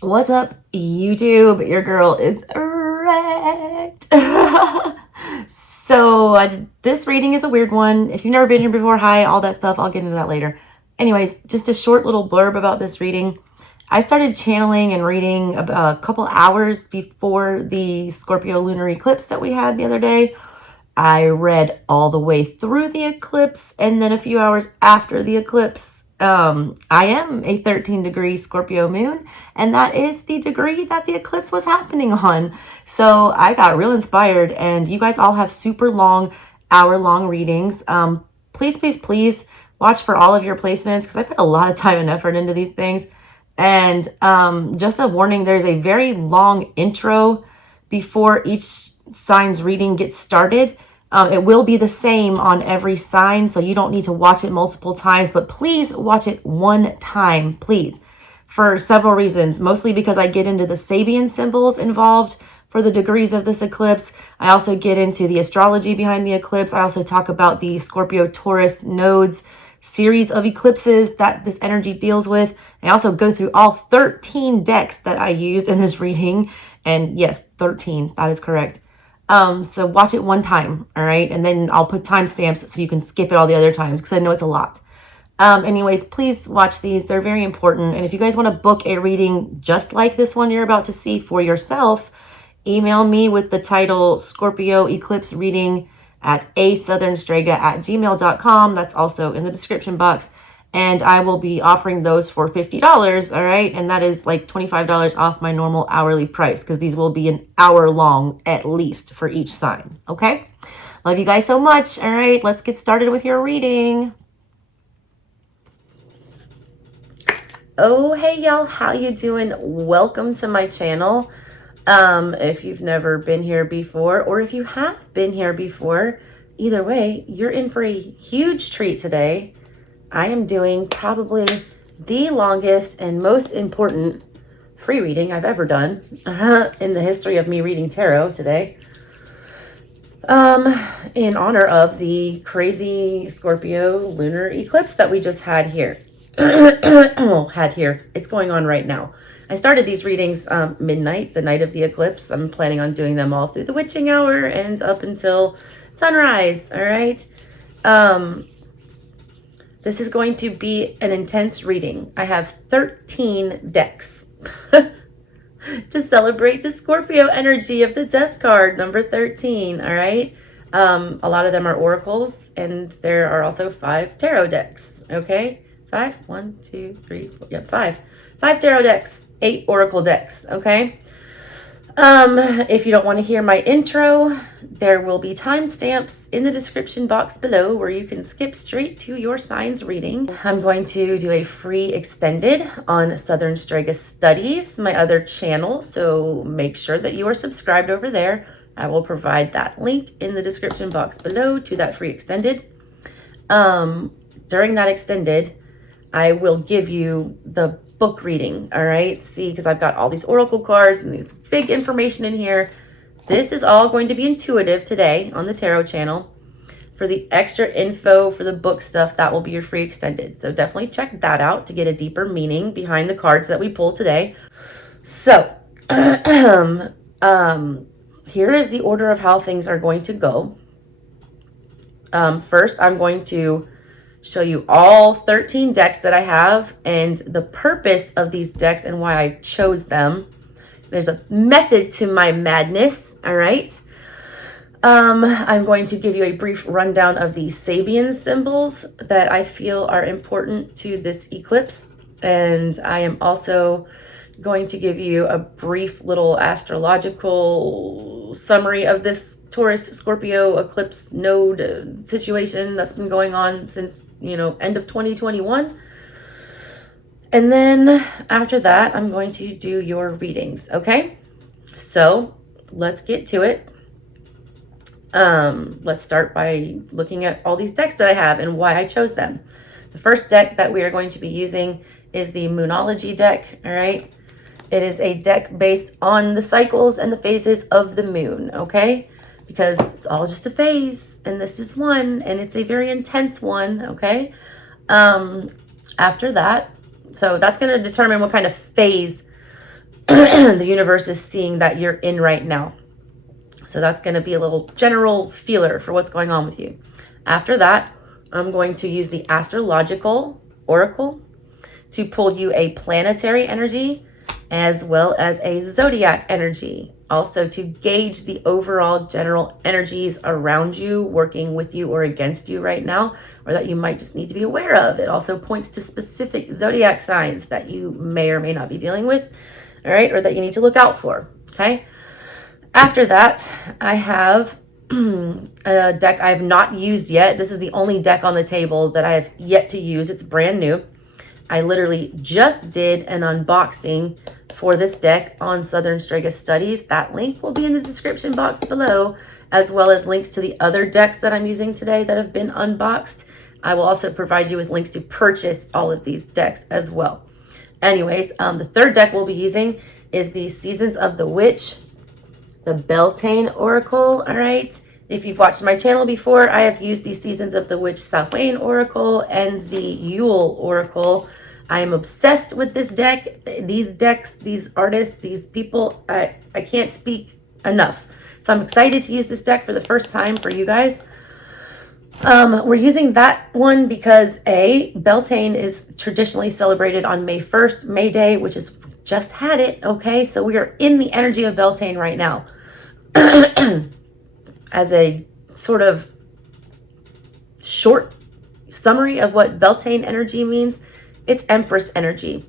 What's up, YouTube? Your girl is wrecked. This reading is a weird one. If you've never been here before, hi, all that stuff. I'll get into that later. Anyways, just a short little blurb about this reading. I started channeling and reading about a couple hours before the Scorpio lunar eclipse that we had the other day. I read all the way through the eclipse, and then a few hours after the eclipse, I am a 13-degree Scorpio moon, and that is the degree that the eclipse was happening on. So I got real inspired, and you guys all have super long, hour-long readings. Please watch for all of your placements, because I put a lot of time and effort into these things. And just a warning, there's a very long intro before each sign's reading gets started. It will be the same on every sign, so you don't need to watch it multiple times, but please watch it one time, please, for several reasons. Mostly because I get into the Sabian symbols involved for the degrees of this eclipse. I also get into the astrology behind the eclipse. I also talk about the Scorpio Taurus nodes series of eclipses that this energy deals with. I also go through all 13 decks that I used in this reading, and yes, 13, that is correct. So watch it one time, all right? And then I'll put timestamps so you can skip it all the other times, because I know it's a lot. Anyways, please watch these. They're very important. And if you guys want to book a reading just like this one you're about to see for yourself, email me with the title Scorpio Eclipse Reading at ASouthernStrega@gmail.com. That's also in the description box. And I will be offering those for $50, all right? And that is like $25 off my normal hourly price, because these will be an hour long at least for each sign, okay? Love you guys so much. All right, let's get started with your reading. Oh, hey y'all, how you doing? Welcome to my channel. If you've never been here before, or if you have been here before, either way, you're in for a huge treat today. I am doing probably the longest and most important free reading I've ever done in the history of me reading tarot today. In honor of the crazy Scorpio lunar eclipse that we just had here. It's going on right now. I started these readings midnight, the night of the eclipse. I'm planning on doing them all through the witching hour and up until sunrise, all right? This is going to be an intense reading. I have 13 decks to celebrate the Scorpio energy of the death card, number 13, all right? A lot of them are oracles, and there are also 5 tarot decks, okay? 5, 1, 2, 3, 4, yep, 5. 5 tarot decks, 8 oracle decks, okay? If you don't want to hear my intro, there will be timestamps in the description box below where you can skip straight to your signs reading. I'm going to do a free extended on Southern Strega Studies, my other channel, so make sure that you are subscribed over there. I will provide that link in the description box below to that free extended. During that extended, I will give you the book reading, all right? See, because I've got all these oracle cards and these big information in here. This is all going to be intuitive today on the tarot channel. For the extra info for the book stuff, that will be your free extended. So definitely check that out to get a deeper meaning behind the cards that we pull today. So here is the order of how things are going to go. First, I'm going to show you all 13 decks that I have and the purpose of these decks and why I chose them. There's a method to my madness, all right? I'm going to give you a brief rundown of the Sabian symbols that I feel are important to this eclipse. And I am also going to give you a brief little astrological summary of this Taurus Scorpio eclipse node situation that's been going on since, end of 2021. And then after that, I'm going to do your readings, okay? So let's get to it. Let's start by looking at all these decks that I have and why I chose them. The first deck that we are going to be using is the Moonology deck, all right? It is a deck based on the cycles and the phases of the moon, okay? Because it's all just a phase, and this is one, and it's a very intense one, okay? After that, so that's going to determine what kind of phase the universe is seeing that you're in right now. So that's going to be a little general feeler for what's going on with you. After that, I'm going to use the Astrological Oracle to pull you a planetary energy as well as a zodiac energy. Also to gauge the overall general energies around you, working with you or against you right now, or that you might just need to be aware of. It also points to specific zodiac signs that you may or may not be dealing with, all right, or that you need to look out for, okay? After that, I have a deck I have not used yet. This is the only deck on the table that I have yet to use. It's brand new. I literally just did an unboxing for this deck on SouthernStrega Studies. That link will be in the description box below, as well as links to the other decks that I'm using today that have been unboxed. I will also provide you with links to purchase all of these decks as well. Anyways, the third deck we'll be using is the Seasons of the Witch, the Beltane Oracle, all right? If you've watched my channel before, I have used the Seasons of the Witch Samhain Oracle and the Yule Oracle. I am obsessed with this deck, these decks, these artists, these people. I can't speak enough. So I'm excited to use this deck for the first time for you guys. We're using that one because Beltane is traditionally celebrated on May 1st, May Day, which is just had it, okay? So we are in the energy of Beltane right now. As a sort of short summary of what Beltane energy means, it's Empress energy.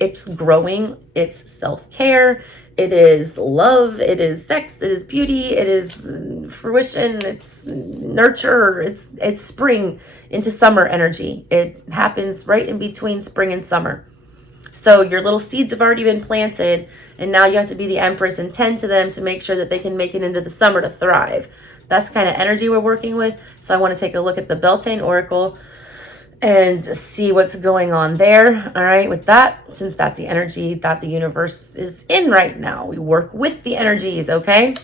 It's growing, it's self-care, it is love, it is sex, it is beauty, it is fruition, it's nurture, it's spring into summer energy. It happens right in between spring and summer. So your little seeds have already been planted, and now you have to be the Empress and tend to them to make sure that they can make it into the summer to thrive. That's the kind of energy we're working with. So I want to take a look at the Beltane Oracle and see what's going on there. All right, with that, since that's the energy that the universe is in right now, we work with the energies, okay?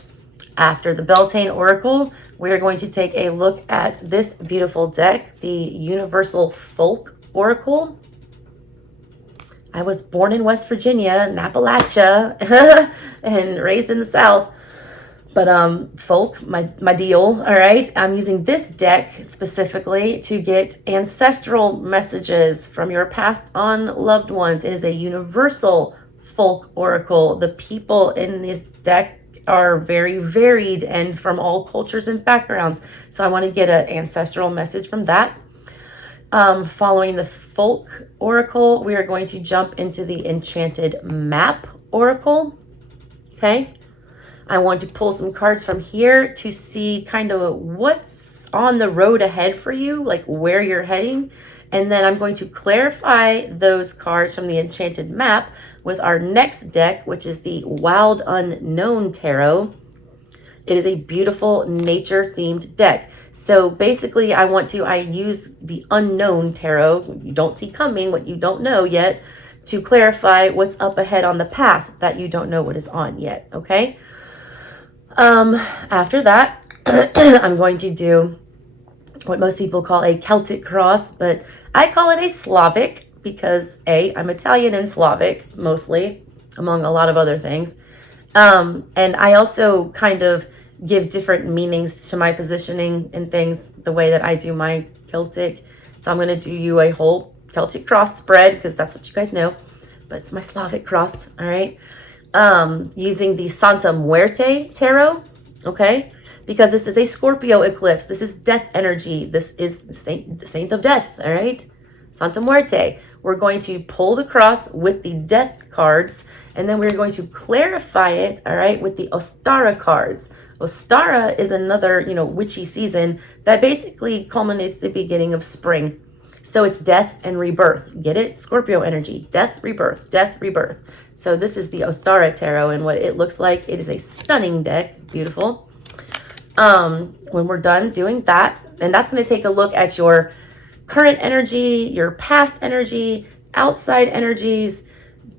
After the Beltane Oracle, we're going to take a look at this beautiful deck, the Universal Folk Oracle. I was born in West Virginia, in Appalachia, and raised in the South. But folk, my deal, all right? I'm using this deck specifically to get ancestral messages from your passed on loved ones. It is a universal folk oracle. The people in this deck are very varied and from all cultures and backgrounds. So I want to get an ancestral message from that. Following the folk oracle, we are going to jump into the Enchanted Map Oracle, okay? I want to pull some cards from here to see kind of what's on the road ahead for you, like where you're heading. And then I'm going to clarify those cards from the Enchanted Map with our next deck, which is the Wild Unknown Tarot. It is a beautiful nature-themed deck. So basically, I use the Unknown Tarot, what you don't see coming, what you don't know yet, to clarify what's up ahead on the path that you don't know what is on yet, okay? After that, I'm going to do what most people call a Celtic cross, but I call it a Slavic because I'm Italian and Slavic mostly, among a lot of other things. And I also kind of give different meanings to my positioning and things the way that I do my Celtic. So I'm going to do you a whole Celtic cross spread because that's what you guys know, but it's my Slavic cross, all right? Using the Santa Muerte Tarot, okay? Because this is a Scorpio eclipse. This is death energy. This is the saint of death, all right? Santa Muerte. We're going to pull the cross with the death cards, and then we're going to clarify it, all right, with the Ostara cards. Ostara is another, witchy season that basically culminates the beginning of spring. So it's death and rebirth. Get it? Scorpio energy. Death, rebirth, death, rebirth. So this is the Ostara Tarot and what it looks like. It is a stunning deck. Beautiful. When we're done doing that, and that's going to take a look at your current energy, your past energy, outside energies,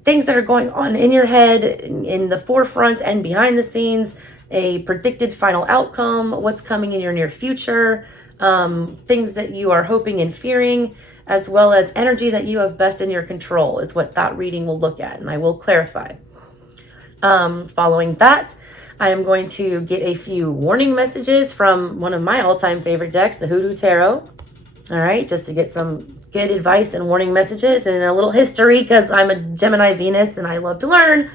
things that are going on in your head, in the forefront and behind the scenes, a predicted final outcome, what's coming in your near future, things that you are hoping and fearing, as well as energy that you have best in your control is what that reading will look at, and I will clarify. Following that, I am going to get a few warning messages from one of my all-time favorite decks, the Hoodoo Tarot. All right, just to get some good advice and warning messages and a little history, because I'm a Gemini Venus and I love to learn.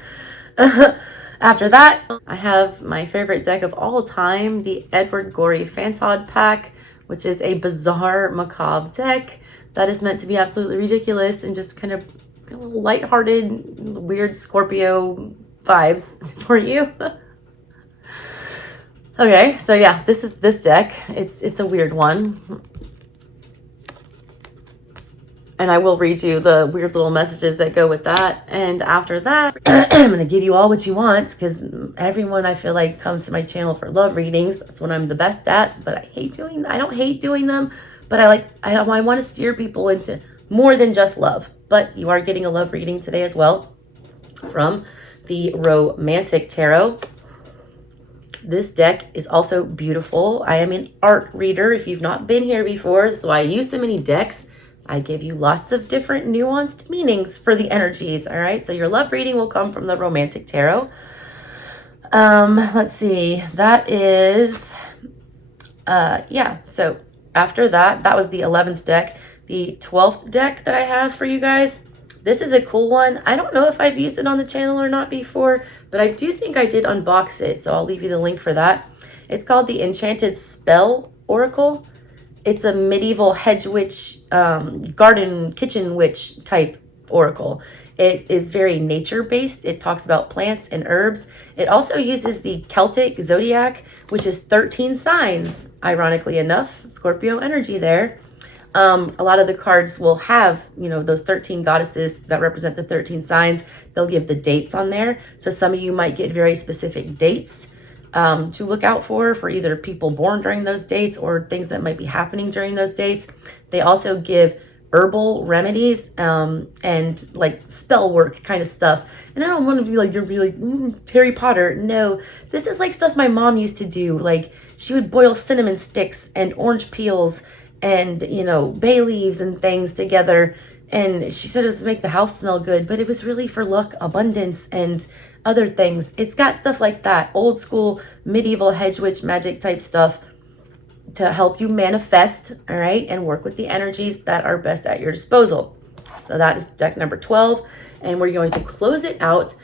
After that, I have my favorite deck of all time, the Edward Gorey Fantod pack, which is a bizarre, macabre deck that is meant to be absolutely ridiculous and just kind of lighthearted, weird Scorpio vibes for you. Okay, so yeah, this is this deck. It's a weird one. And I will read you the weird little messages that go with that. And after that, I'm going to give you all what you want, because everyone, I feel like, comes to my channel for love readings. That's what I'm the best at, but I don't hate doing them, but I want to steer people into more than just love. But you are getting a love reading today as well from the Romantic Tarot. This deck is also beautiful. I am an art reader if you've not been here before, so I use so many decks. I give you lots of different nuanced meanings for the energies, all right? So your love reading will come from the Romantic Tarot. Let's see. That is, yeah. So after that, that was the 11th deck. The 12th deck that I have for you guys, this is a cool one. I don't know if I've used it on the channel or not before, but I do think I did unbox it, so I'll leave you the link for that. It's called the Enchanted Spell Oracle. It's a medieval hedge witch, garden kitchen witch type oracle. It is very nature-based. It talks about plants and herbs. It also uses the Celtic zodiac, which is 13 signs, ironically enough. Scorpio energy there. A lot of the cards will have, those 13 goddesses that represent the 13 signs. They'll give the dates on there. So some of you might get very specific dates to look out for either people born during those dates or things that might be happening during those dates. They also give herbal remedies and like spell work kind of stuff. And I don't want to be like, you're really Harry Potter. No, this is like stuff my mom used to do. Like she would boil cinnamon sticks and orange peels and, bay leaves and things together. And she said it was to make the house smell good, but it was really for luck, abundance, and other things. It's got stuff like that, old school medieval hedge witch magic type stuff to help you manifest, all right, and work with the energies that are best at your disposal. So that is deck number 12, and we're going to close it out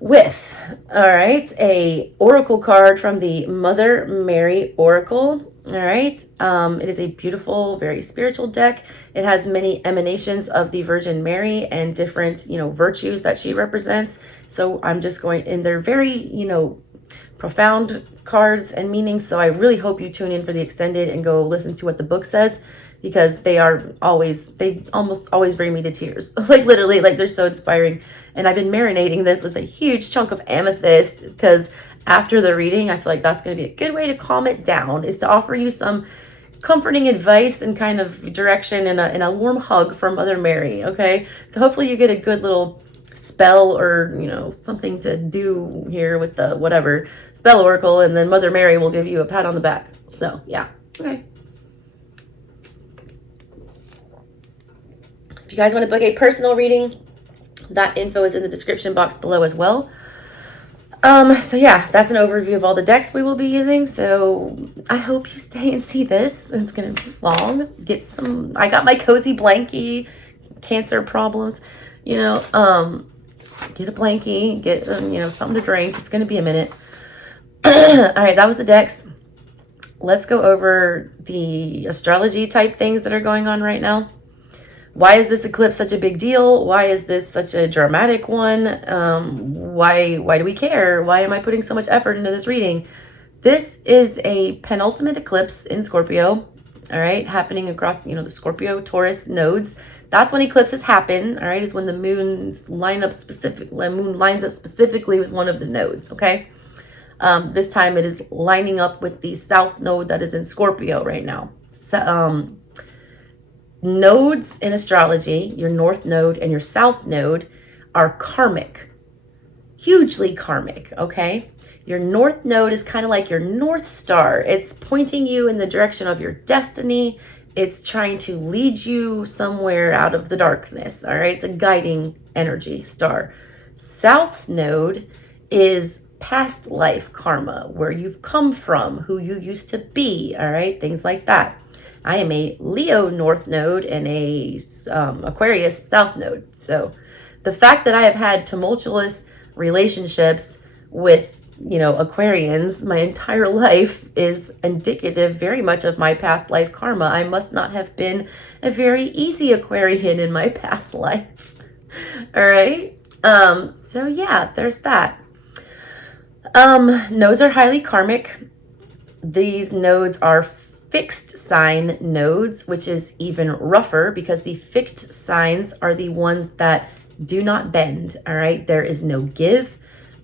with, all right, a oracle card from the Mother Mary Oracle. All right, it is a beautiful, very spiritual deck. It has many emanations of the Virgin Mary and different, virtues that she represents. So I'm just going, and they're very, profound cards and meanings. So I really hope you tune in for the extended and go listen to what the book says, because they almost always bring me to tears. Like literally, like they're so inspiring. And I've been marinating this with a huge chunk of amethyst, because after the reading, I feel like that's going to be a good way to calm it down, is to offer you some comforting advice and kind of direction and a warm hug from Mother Mary. Okay. So hopefully you get a good little spell or, something to do here with the whatever spell oracle, and then Mother Mary will give you a pat on the back. So yeah. Okay. If you guys want to book a personal reading, that info is in the description box below as well. So yeah, that's an overview of all the decks we will be using. So I hope you stay and see this. It's going to be long. I got my cozy blankie, Cancer problems, get a blankie, get, something to drink. It's going to be a minute. All right, that was the decks. Let's go over the astrology type things that are going on right now. Why is this eclipse such a big deal? Why is this such a dramatic one? Why do we care? Why am I putting so much effort into this reading? This is a penultimate eclipse in Scorpio, all right, happening across, the Scorpio Taurus nodes. That's when eclipses happen, all right, is when the moon lines up specifically with one of the nodes, okay? This time it is lining up with the south node that is in Scorpio right now. So, nodes in astrology, your north node and your south node, are karmic, hugely karmic, okay? Your north node is kind of like your North Star. It's pointing you in the direction of your destiny. It's trying to lead you somewhere out of the darkness, all right? It's a guiding energy star. South node is past life karma, where you've come from, who you used to be, all right? Things like that. I am a Leo North Node and a Aquarius South Node. So the fact that I have had tumultuous relationships with, you know, Aquarians my entire life is indicative very much of my past life karma. I must not have been a very easy Aquarian in my past life. All right. So yeah, there's that. Nodes are highly karmic. These nodes are fixed sign nodes, which is even rougher because the fixed signs are the ones that do not bend. All right. There is no give.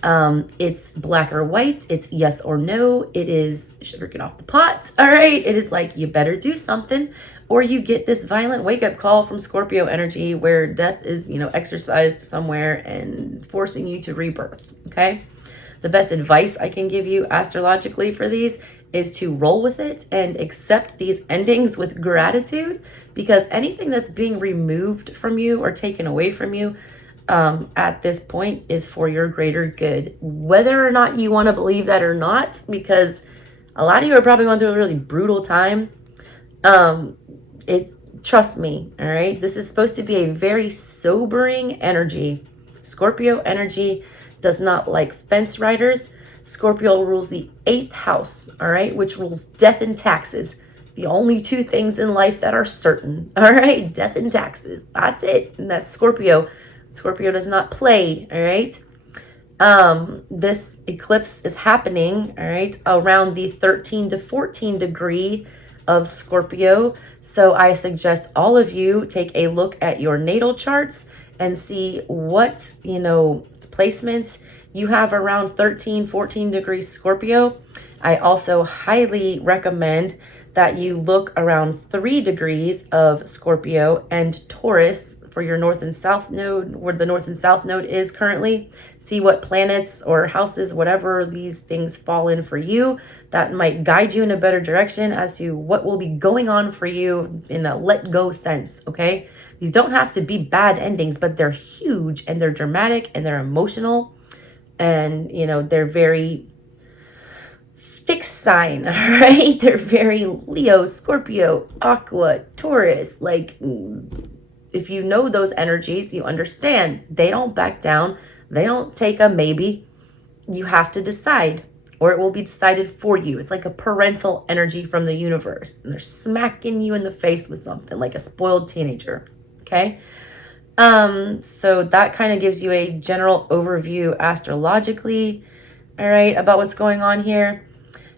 It's black or white. It's yes or no. It is sugar get off the pot. All right. It is like, you better do something, or you get this violent wake up call from Scorpio energy where death is, you know, exercised somewhere and forcing you to rebirth. Okay. The best advice I can give you astrologically for these is to roll with it and accept these endings with gratitude, because anything that's being removed from you or taken away from you at this point is for your greater good, whether or not you want to believe that or not, because a lot of you are probably going through a really brutal time. Trust me, all right? This is supposed to be a very sobering energy. Scorpio energy does not like fence riders. Scorpio rules the 8th house, all right, which rules death and taxes. The only two things in life that are certain, all right? Death and taxes. That's it. And that's Scorpio. Scorpio does not play, all right? This eclipse is happening, all right, around the 13 to 14 degree of Scorpio. So I suggest all of you take a look at your natal charts and see what, you know, placements you have around 13, 14 degrees Scorpio. I also highly recommend that you look around 3 degrees of Scorpio and Taurus for your north and south node, where the north and south node is currently. See what planets or houses, whatever these things fall in for you, that might guide you in a better direction as to what will be going on for you in a let go sense, okay? These don't have to be bad endings, but they're huge and they're dramatic and they're emotional, and, you know, they're very fixed sign, all right? They're very Leo, Scorpio, Aqua, Taurus. Like, if you know those energies, you understand they don't back down. They don't take a maybe. You have to decide, or it will be decided for you. It's like a parental energy from the universe, and they're smacking you in the face with something like a spoiled teenager, okay? So that kind of gives you a general overview astrologically, all right, about what's going on here.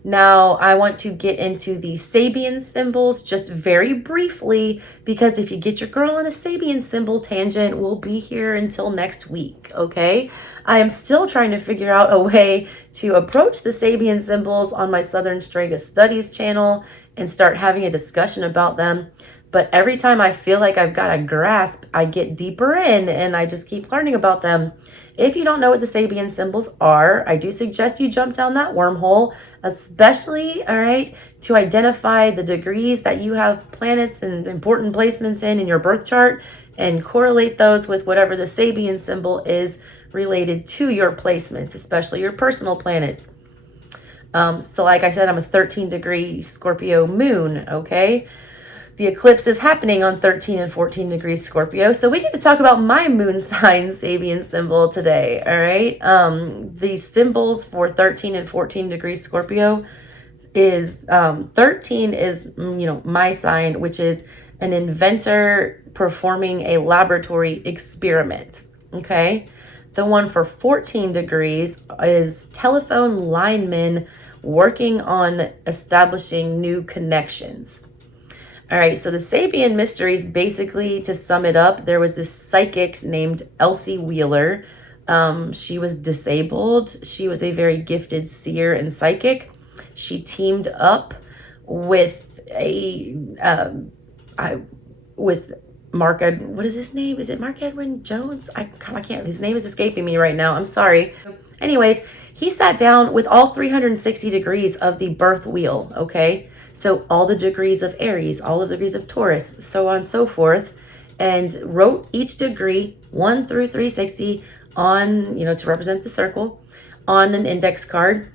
Now, I want to get into the Sabian symbols just very briefly, because if you get your girl on a Sabian symbol tangent, we'll be here until next week, okay? I am still trying to figure out a way to approach the Sabian symbols on my SouthernStrega Studies channel and start having a discussion about them. But every time I feel like I've got a grasp, I get deeper in and I just keep learning about them. If you don't know what the Sabian symbols are, I do suggest you jump down that wormhole, especially, all right, to identify the degrees that you have planets and important placements in your birth chart, and correlate those with whatever the Sabian symbol is related to your placements, especially your personal planets. So like I said, I'm a 13-degree Scorpio moon, okay? The eclipse is happening on 13 and 14 degrees Scorpio. So we get to talk about my moon sign Sabian symbol today, all right? The symbols for 13 and 14 degrees Scorpio is, 13 is, you know, my sign, which is an inventor performing a laboratory experiment, okay? The one for 14 degrees is telephone lineman working on establishing new connections. All right, so the Sabian mysteries, basically, to sum it up, there was this psychic named Elsie Wheeler. She was disabled. She was a very gifted seer and psychic. She teamed up with Mark, what is his name? Is it Mark Edwin Jones? I can't, his name is escaping me right now. I'm sorry. Anyways, he sat down with all 360 degrees of the birth wheel, okay? So all the degrees of Aries, all the degrees of Taurus, so on and so forth, and wrote each degree 1 through 360 on, you know, to represent the circle, on an index card,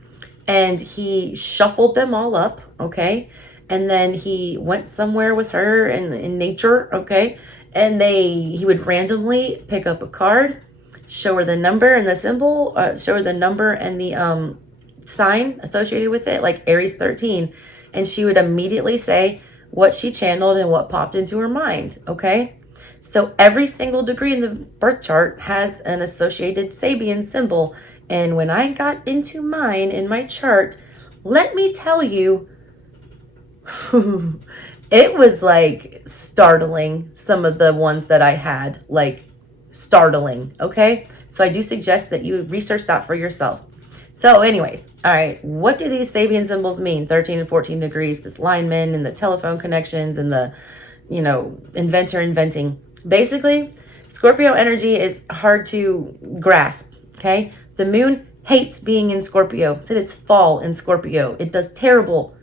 and he shuffled them all up, okay? And then he went somewhere with her in nature, okay? And he would randomly pick up a card, show her the number and the symbol, show her the number and the sign associated with it, like Aries 13. And she would immediately say what she channeled and what popped into her mind, okay? So every single degree in the birth chart has an associated Sabian symbol. And when I got into mine in my chart, let me tell you, it was like startling, some of the ones that I had, like startling, okay? So I do suggest that you research that for yourself. So anyways, all right, what do these Sabian symbols mean? 13 and 14 degrees, this lineman and the telephone connections and the, you know, inventor inventing. Basically, Scorpio energy is hard to grasp, okay? The moon hates being in Scorpio. It's in its fall in Scorpio. It does terrible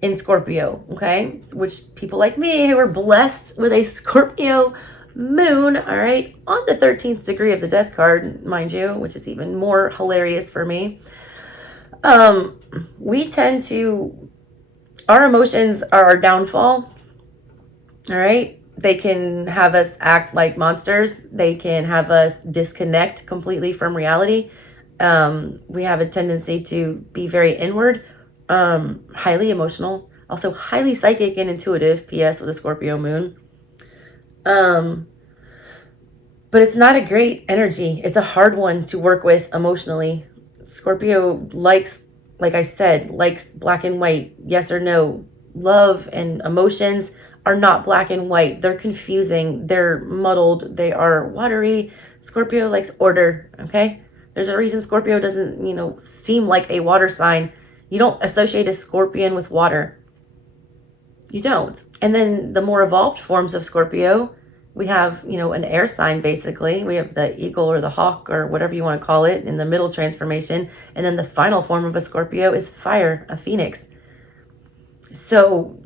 in Scorpio, okay? Which people like me who are blessed with a Scorpio moon, all right, on the 13th degree of the death card, mind you, which is even more hilarious for me. We tend to, our emotions are our downfall, all right? They can have us act like monsters. They can have us disconnect completely from reality. We have a tendency to be very inward, highly emotional, also highly psychic and intuitive, PS with a Scorpio moon. But it's not a great energy. It's a hard one to work with emotionally. Scorpio likes, like I said, likes black and white, yes or no. Love and emotions are not black and white. They're confusing. They're muddled. They are watery. Scorpio likes order, okay? There's a reason Scorpio doesn't, you know, seem like a water sign. You don't associate a scorpion with water. You don't. And then the more evolved forms of Scorpio, we have, you know, an air sign, basically. We have the eagle or the hawk or whatever you want to call it in the middle transformation. And then the final form of a Scorpio is fire, a phoenix. So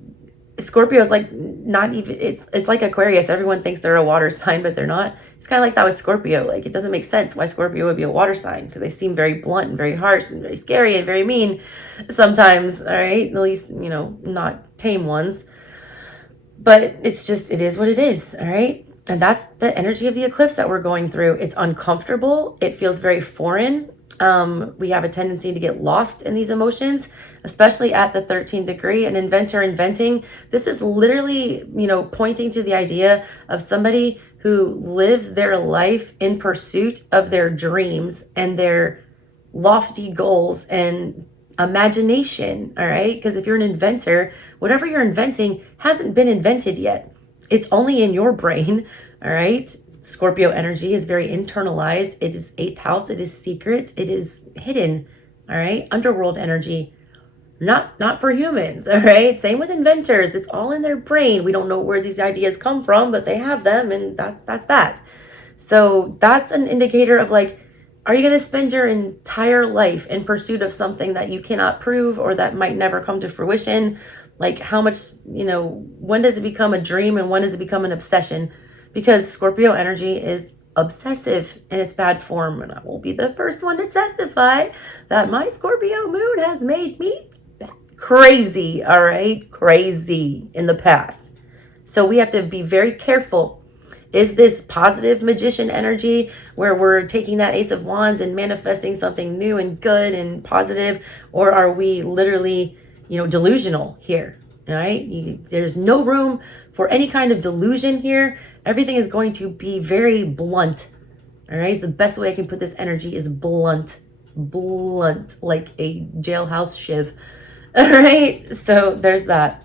Scorpio is like not even, it's like Aquarius. Everyone thinks they're a water sign, but they're not. It's kind of like that with Scorpio. Like, it doesn't make sense why Scorpio would be a water sign, because they seem very blunt and very harsh and very scary and very mean sometimes, all right? At least, you know, not tame ones. But it's just, it is what it is, all right? And that's the energy of the eclipse that we're going through. It's uncomfortable. It feels very foreign. We have a tendency to get lost in these emotions, especially at the 13th degree. An inventor inventing. This is literally, you know, pointing to the idea of somebody who lives their life in pursuit of their dreams and their lofty goals and imagination, all right? Because if you're an inventor, whatever you're inventing hasn't been invented yet. It's only in your brain, all right? Scorpio energy is very internalized. It is 8th house. It is secret. It is hidden, all right? Underworld energy, not for humans, all right? Same with inventors. It's all in their brain. We don't know where these ideas come from, but they have them, and that's that. So that's an indicator of, like, are you going to spend your entire life in pursuit of something that you cannot prove or that might never come to fruition? Like, how much, you know, when does it become a dream and when does it become an obsession? Because Scorpio energy is obsessive in its bad form. And I will be the first one to testify that my Scorpio moon has made me crazy, all right? Crazy in the past. So we have to be very careful. Is this positive magician energy where we're taking that Ace of Wands and manifesting something new and good and positive? Or are we literally, you know, delusional here? All right? There's no room for any kind of delusion here. Everything is going to be very blunt. All right? The best way I can put this energy is blunt. Blunt, like a jailhouse shiv. All right? So there's that.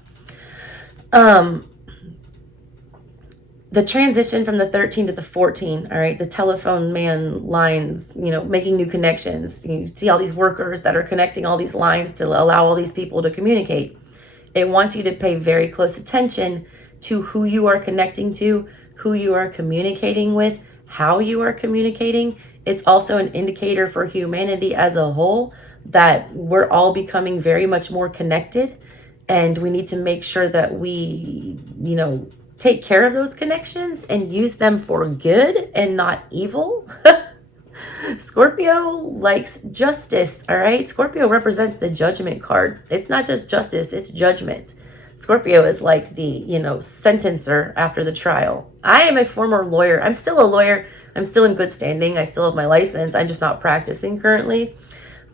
The transition from the 13 to the 14, all right, the telephone man lines, you know, making new connections. You see all these workers that are connecting all these lines to allow all these people to communicate. It wants you to pay very close attention to who you are connecting to, who you are communicating with, how you are communicating. It's also an indicator for humanity as a whole that we're all becoming very much more connected, and we need to make sure that we, you know, take care of those connections and use them for good and not evil. Scorpio likes justice, all right? Scorpio represents the judgment card. It's not just justice, it's judgment. Scorpio is like the, sentencer after the trial. I am a former lawyer. I'm still a lawyer. I'm still in good standing. I still have my license. I'm just not practicing currently.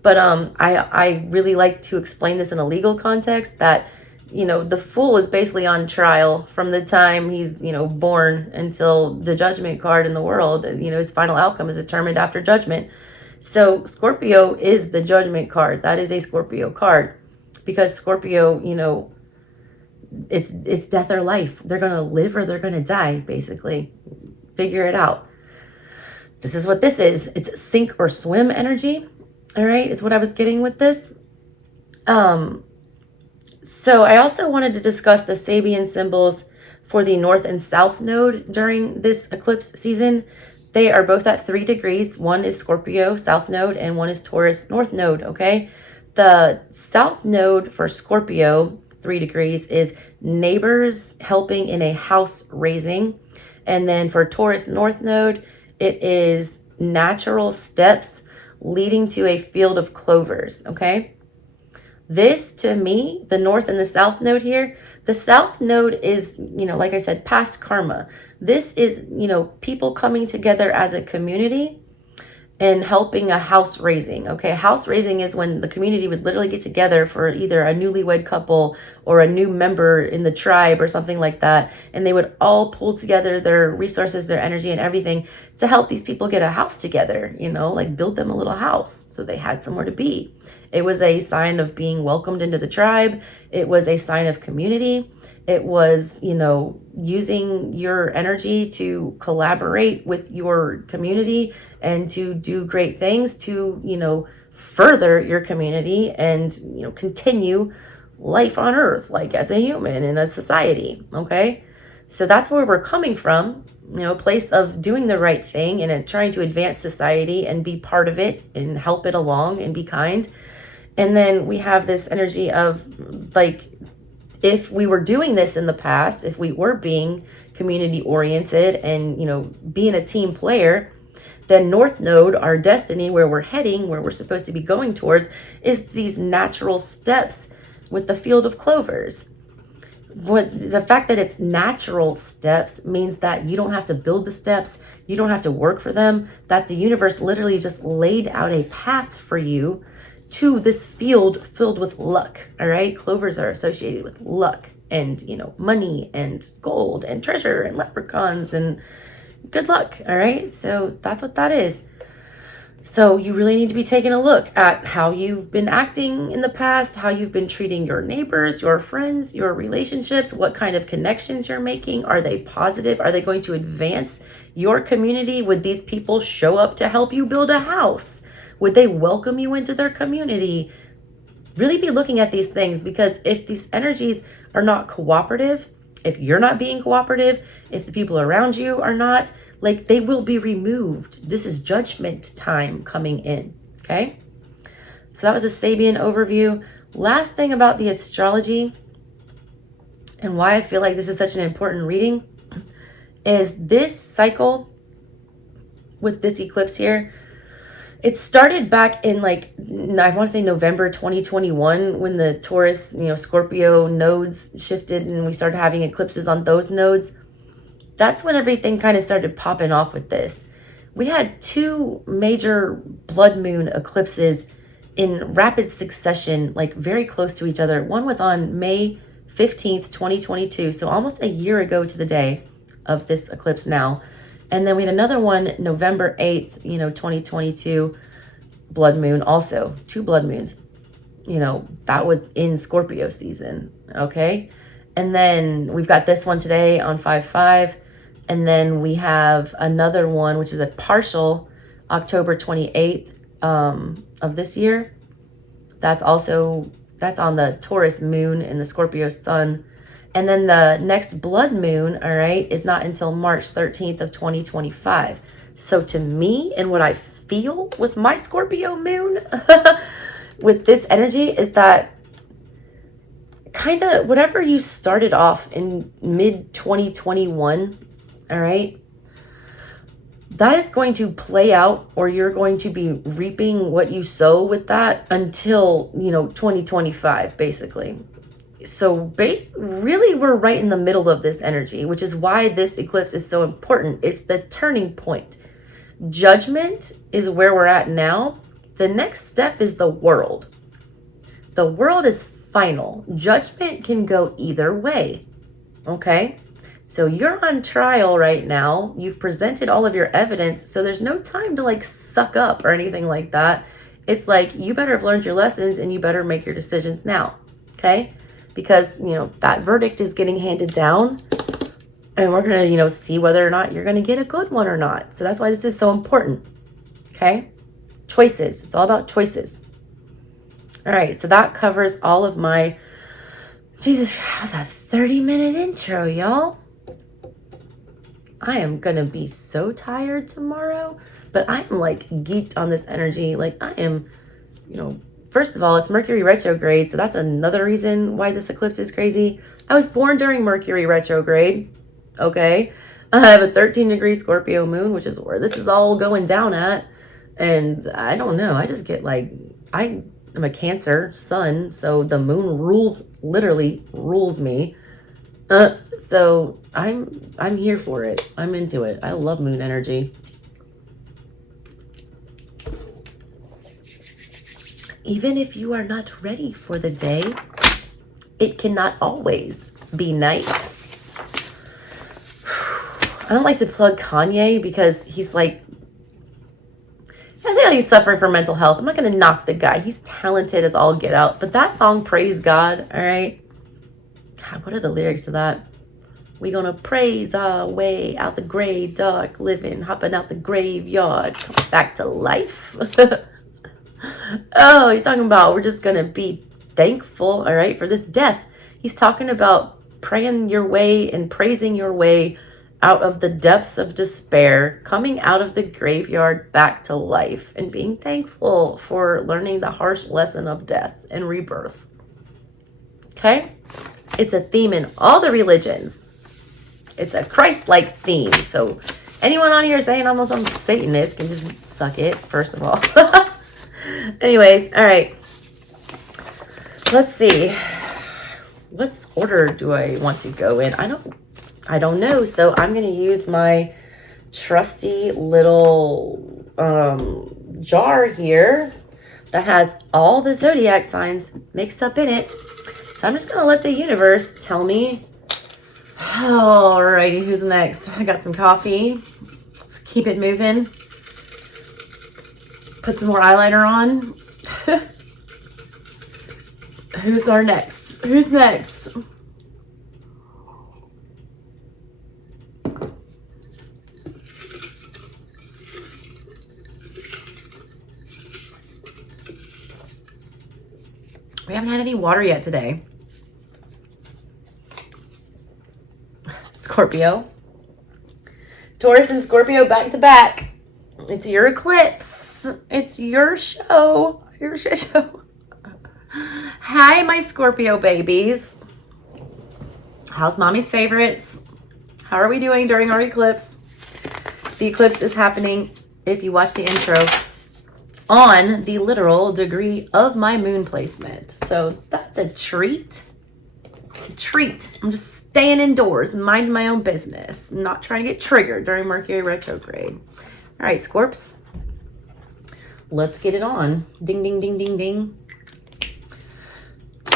But I really like to explain this in a legal context that, the fool is basically on trial from the time he's, born until the judgment card in the world. His final outcome is determined after judgment. So Scorpio is the judgment card. That is a Scorpio card because Scorpio, it's death or life. They're going to live or they're going to die, basically. Figure it out. This is what this is. It's sink or swim energy. All right, is what I was getting with this. So I also wanted to discuss the Sabian symbols for the North and South node during this eclipse season. They are both at 3 degrees. One is Scorpio, South node, and one is Taurus, North node, okay? The South node for Scorpio, 3 degrees, is neighbors helping in a house raising. And then for Taurus, North node, it is natural steps leading to a field of clovers, okay? This, to me, the North and the South node here, the South node is, like I said, past karma. This is, people coming together as a community and helping a house raising, okay? House raising is when the community would literally get together for either a newlywed couple or a new member in the tribe or something like that. And they would all pull together their resources, their energy and everything to help these people get a house together, like build them a little house so they had somewhere to be. It was a sign of being welcomed into the tribe. It was a sign of community. It was, using your energy to collaborate with your community and to do great things to, further your community and, continue life on earth, like as a human in a society. Okay. So that's where we're coming from, a place of doing the right thing and trying to advance society and be part of it and help it along and be kind. And then we have this energy of like, if we were doing this in the past, if we were being community oriented and, being a team player, then North Node, our destiny, where we're heading, where we're supposed to be going towards, is these natural steps with the field of clovers. The fact that it's natural steps means that you don't have to build the steps, you don't have to work for them, that the universe literally just laid out a path for you to this field filled with luck, all right? Clovers are associated with luck and, money and gold and treasure and leprechauns and good luck, all right? So that's what that is. So you really need to be taking a look at how you've been acting in the past, how you've been treating your neighbors, your friends, your relationships, what kind of connections you're making. Are they positive? Are they going to advance your community? Would these people show up to help you build a house? Would they welcome you into their community? Really be looking at these things, because if these energies are not cooperative, if you're not being cooperative, if the people around you are not, like, they will be removed. This is judgment time coming in, okay? So that was a Sabian overview. Last thing about the astrology and why I feel like this is such an important reading is this cycle with this eclipse here. It started back in I want to say November 2021 when the Taurus, Scorpio nodes shifted and we started having eclipses on those nodes. That's when everything kind of started popping off with this. We had 2 major blood moon eclipses in rapid succession, like very close to each other. One was on May 15th, 2022. So almost a year ago to the day of this eclipse now. And then we had another one, November 8th, 2022, blood moon also. 2 blood moons. That was in Scorpio season, okay? And then we've got this one today on 5/5. And then we have another one, which is a partial October 28th of this year. That's on the Taurus moon and the Scorpio sun. And then the next blood moon, all right, is not until March 13th of 2025. So to me, and what I feel with my Scorpio moon, with this energy, is that kind of whatever you started off in mid 2021, all right, that is going to play out, or you're going to be reaping what you sow with that until, 2025, basically. So really, we're right in the middle of this energy, which is why this eclipse is so important. It's the turning point. Judgment is where we're at now. The next step is the world. The world is final. Judgment can go either way. Okay? So you're on trial right now. You've presented all of your evidence. So there's no time to like suck up or anything like that. It's like, you better have learned your lessons and you better make your decisions now. Okay? Because, that verdict is getting handed down. And we're going to, see whether or not you're going to get a good one or not. So that's why this is so important. Okay? Choices. It's all about choices. All right. So that covers all of my... Jesus, that was a 30-minute intro, y'all. I am going to be so tired tomorrow. But I am like geeked on this energy. Like I am, first of all, it's Mercury retrograde. So that's another reason why this eclipse is crazy. I was born during Mercury retrograde. Okay. I have a 13-degree Scorpio moon, which is where this is all going down at. And I don't know. I just get like, I'm a Cancer sun. So the moon literally rules me. So I'm here for it. I'm into it. I love moon energy. Even if you are not ready for the day, it cannot always be night. I don't like to plug Kanye because he's like, I think he's suffering from mental health. I'm not going to knock the guy. He's talented as all get out. But that song, Praise God, all right? God, what are the lyrics to that? We gonna praise our way out the gray, dark living, hopping out the graveyard, coming back to life. Oh, he's talking about we're just gonna be thankful, all right, for this death. He's talking about praying your way and praising your way out of the depths of despair, coming out of the graveyard back to life, and being thankful for learning the harsh lesson of death and rebirth. Okay? It's a theme in all the religions. It's a Christ-like theme. So anyone on here saying I'm some Satanist can just suck it, first of all. Anyways, all right. Let's see. What order do I want to go in? I don't know. So I'm going to use my trusty little jar here that has all the zodiac signs mixed up in it. So I'm just going to let the universe tell me. Alrighty, who's next? I got some coffee. Let's keep it moving. Put some more eyeliner on. Who's our next? Who's next? We haven't had any water yet today. Scorpio. Taurus and Scorpio back to back. It's your eclipse. It's your show. Your shit show. Hi, my Scorpio babies. How's mommy's favorites? How are we doing during our eclipse? The eclipse is happening, if you watch the intro, on the literal degree of my moon placement. So that's a treat. Treat. I'm just staying indoors, minding my own business, not trying to get triggered during Mercury retrograde. All right, Scorps, let's get it on. Ding, ding, ding, ding, ding.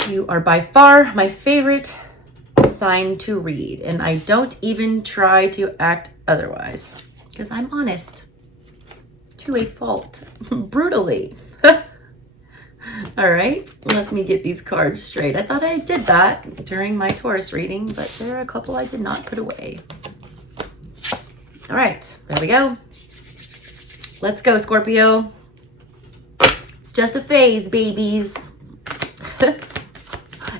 You are by far my favorite sign to read, and I don't even try to act otherwise because I'm honest to a fault, brutally. All right, let me get these cards straight. I thought I did that during my Taurus reading, but there are a couple I did not put away. All right, there we go. Let's go, Scorpio. It's just a phase, babies.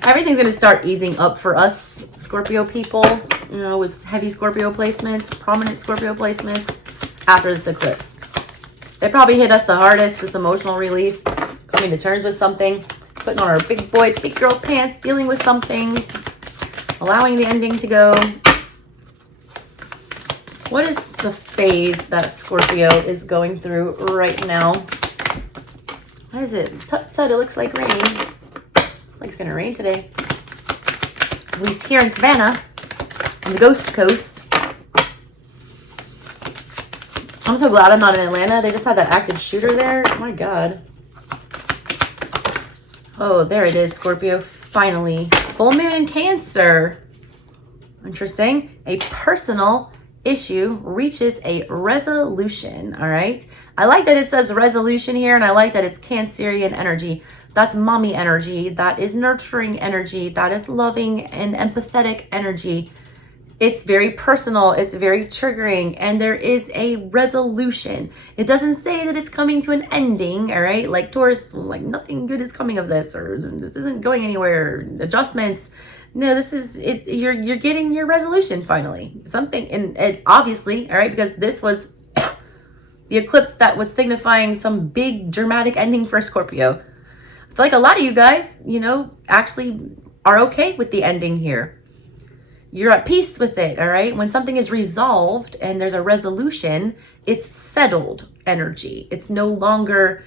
Everything's going to start easing up for us, Scorpio people, with heavy Scorpio placements, prominent Scorpio placements after this eclipse. It probably hit us the hardest, this emotional release. Coming to terms with something, putting on our big boy, big girl pants, dealing with something, allowing the ending to go. What is the phase that Scorpio is going through right now? What is it? Tut, it looks like rain. Looks like it's going to rain today. At least here in Savannah, on the Ghost Coast. I'm so glad I'm not in Atlanta. They just had that active shooter there. Oh my God. Oh, there it is, Scorpio. Finally. Full moon in Cancer. Interesting. A personal issue reaches a resolution. All right. I like that it says resolution here, and I like that it's Cancerian energy. That's mommy energy. That is nurturing energy. That is loving and empathetic energy. It's very personal. It's very triggering, and there is a resolution. It doesn't say that it's coming to an ending. All right. Like Taurus, like nothing good is coming of this, or this isn't going anywhere. Adjustments. No, this is it. You're getting your resolution finally. Something, and obviously, all right, because this was the eclipse that was signifying some big dramatic ending for Scorpio. I feel like a lot of you guys, you know, actually are okay with the ending here. You're at peace with it, all right? When something is resolved and there's a resolution, it's settled energy. It's no longer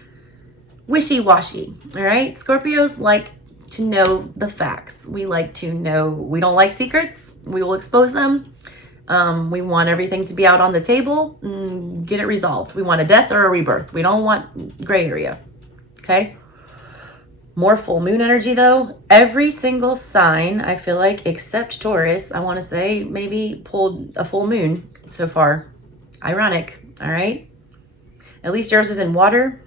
wishy-washy, all right? Scorpios like to know the facts. We like to know. We don't like secrets. We will expose them. We want everything to be out on the table. Get it resolved. We want a death or a rebirth. We don't want gray area, okay? More full moon energy though. Every single sign, I feel like, except Taurus, I want to say, maybe pulled a full moon so far. Ironic, all right? At least yours is in water.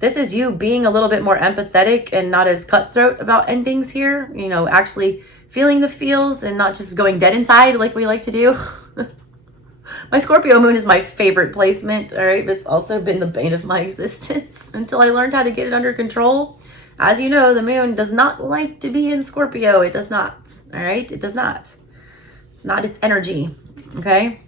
This is you being a little bit more empathetic and not as cutthroat about endings here. You know, actually feeling the feels and not just going dead inside like we like to do. My Scorpio moon is my favorite placement, all right? But it's also been the bane of my existence until I learned how to get it under control. As you know, the moon does not like to be in Scorpio. It does not, all right? It does not. It's not its energy, okay?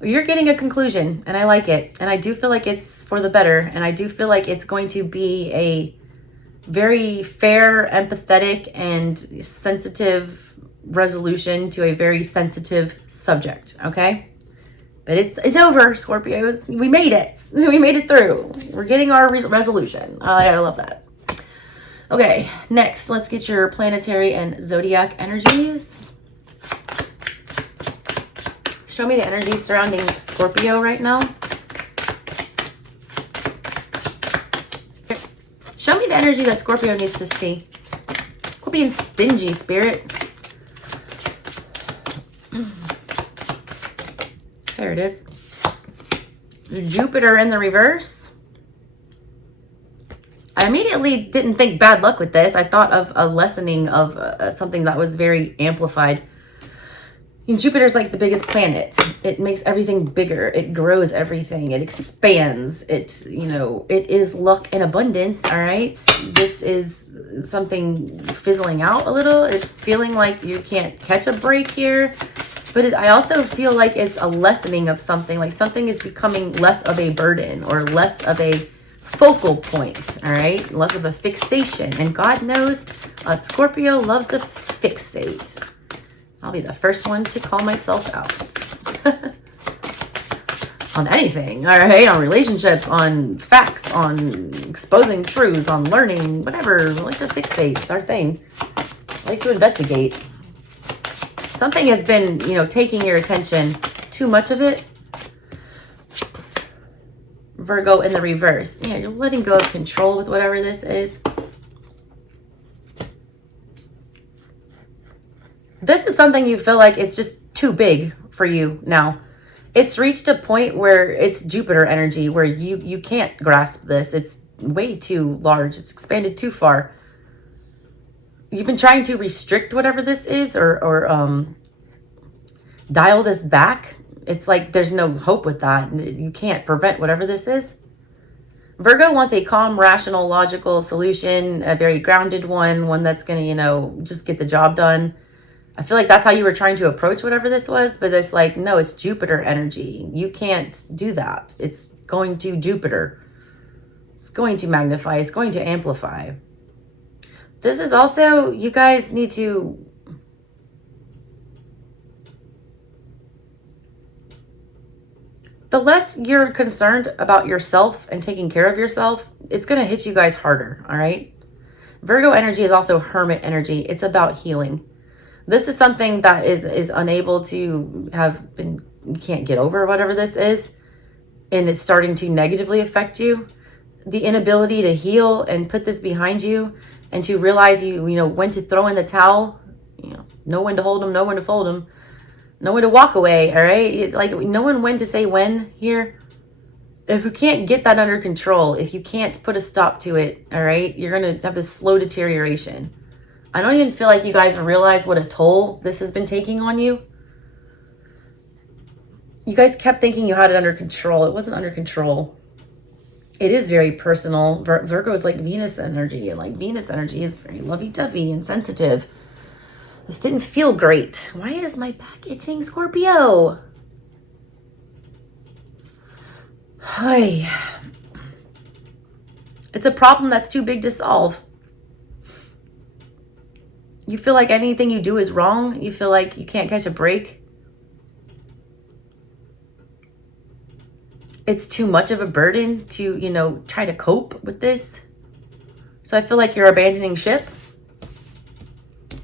You're getting a conclusion, and I like it. And I do feel like it's for the better. And I do feel like it's going to be a very fair, empathetic, and sensitive resolution to a very sensitive subject, okay? But it's over, Scorpios. We made it. We made it through. We're getting our resolution. I love that. Okay, next, let's get your planetary and zodiac energies. Show me the energy surrounding Scorpio right now. Show me the energy that Scorpio needs to see. Quit being stingy, Spirit. There it is. Jupiter in the reverse. I immediately didn't think bad luck with this. I thought of a lessening of something that was very amplified. And Jupiter's like the biggest planet. It makes everything bigger. It grows everything. It expands. It, you know, it is luck and abundance, all right? This is something fizzling out a little. It's feeling like you can't catch a break here. But I also feel like it's a lessening of something. Like something is becoming less of a burden or less of a focal point, all right? Less of a fixation. And God knows Scorpio loves to fixate. I'll be the first one to call myself out. On anything, all right? On relationships, on facts, on exposing truths, on learning, whatever. I like to fixate. It's our thing. I like to investigate. Something has been, you know, taking your attention. Too much of it. Virgo in the reverse. Yeah, you're letting go of control with whatever this is. This is something you feel like it's just too big for you now. It's reached a point where it's Jupiter energy, where you can't grasp this. It's way too large. It's expanded too far. You've been trying to restrict whatever this is or dial this back. It's like there's no hope with that. You can't prevent whatever this is. Virgo wants a calm, rational, logical solution, a very grounded one that's going to, you know, just get the job done. I feel like that's how you were trying to approach whatever this was, but it's like, no, it's Jupiter energy. You can't do that. It's going to Jupiter. It's going to magnify. It's going to amplify. This is also, you guys need to the less you're concerned about yourself and taking care of yourself, it's going to hit you guys harder, all right? Virgo energy is also hermit energy. It's about healing. This is something that is unable to have been, you can't get over whatever this is, and it's starting to negatively affect you. The inability to heal and put this behind you and to realize you know, when to throw in the towel, you know when to hold them, know when to fold them, know when to walk away, all right? It's like knowing when to say when here. If you can't get that under control, if you can't put a stop to it, all right, you're going to have this slow deterioration. I don't even feel like you guys realize what a toll this has been taking on you. You guys kept thinking you had it under control. It wasn't under control. It is very personal. Virgo is like Venus energy, and like Venus energy is very lovey-dovey and sensitive. This didn't feel great. Why is my back itching, Scorpio? Hi. It's a problem that's too big to solve. You feel like anything you do is wrong. You feel like you can't catch a break. It's too much of a burden to, you know, try to cope with this. So I feel like you're abandoning ship. I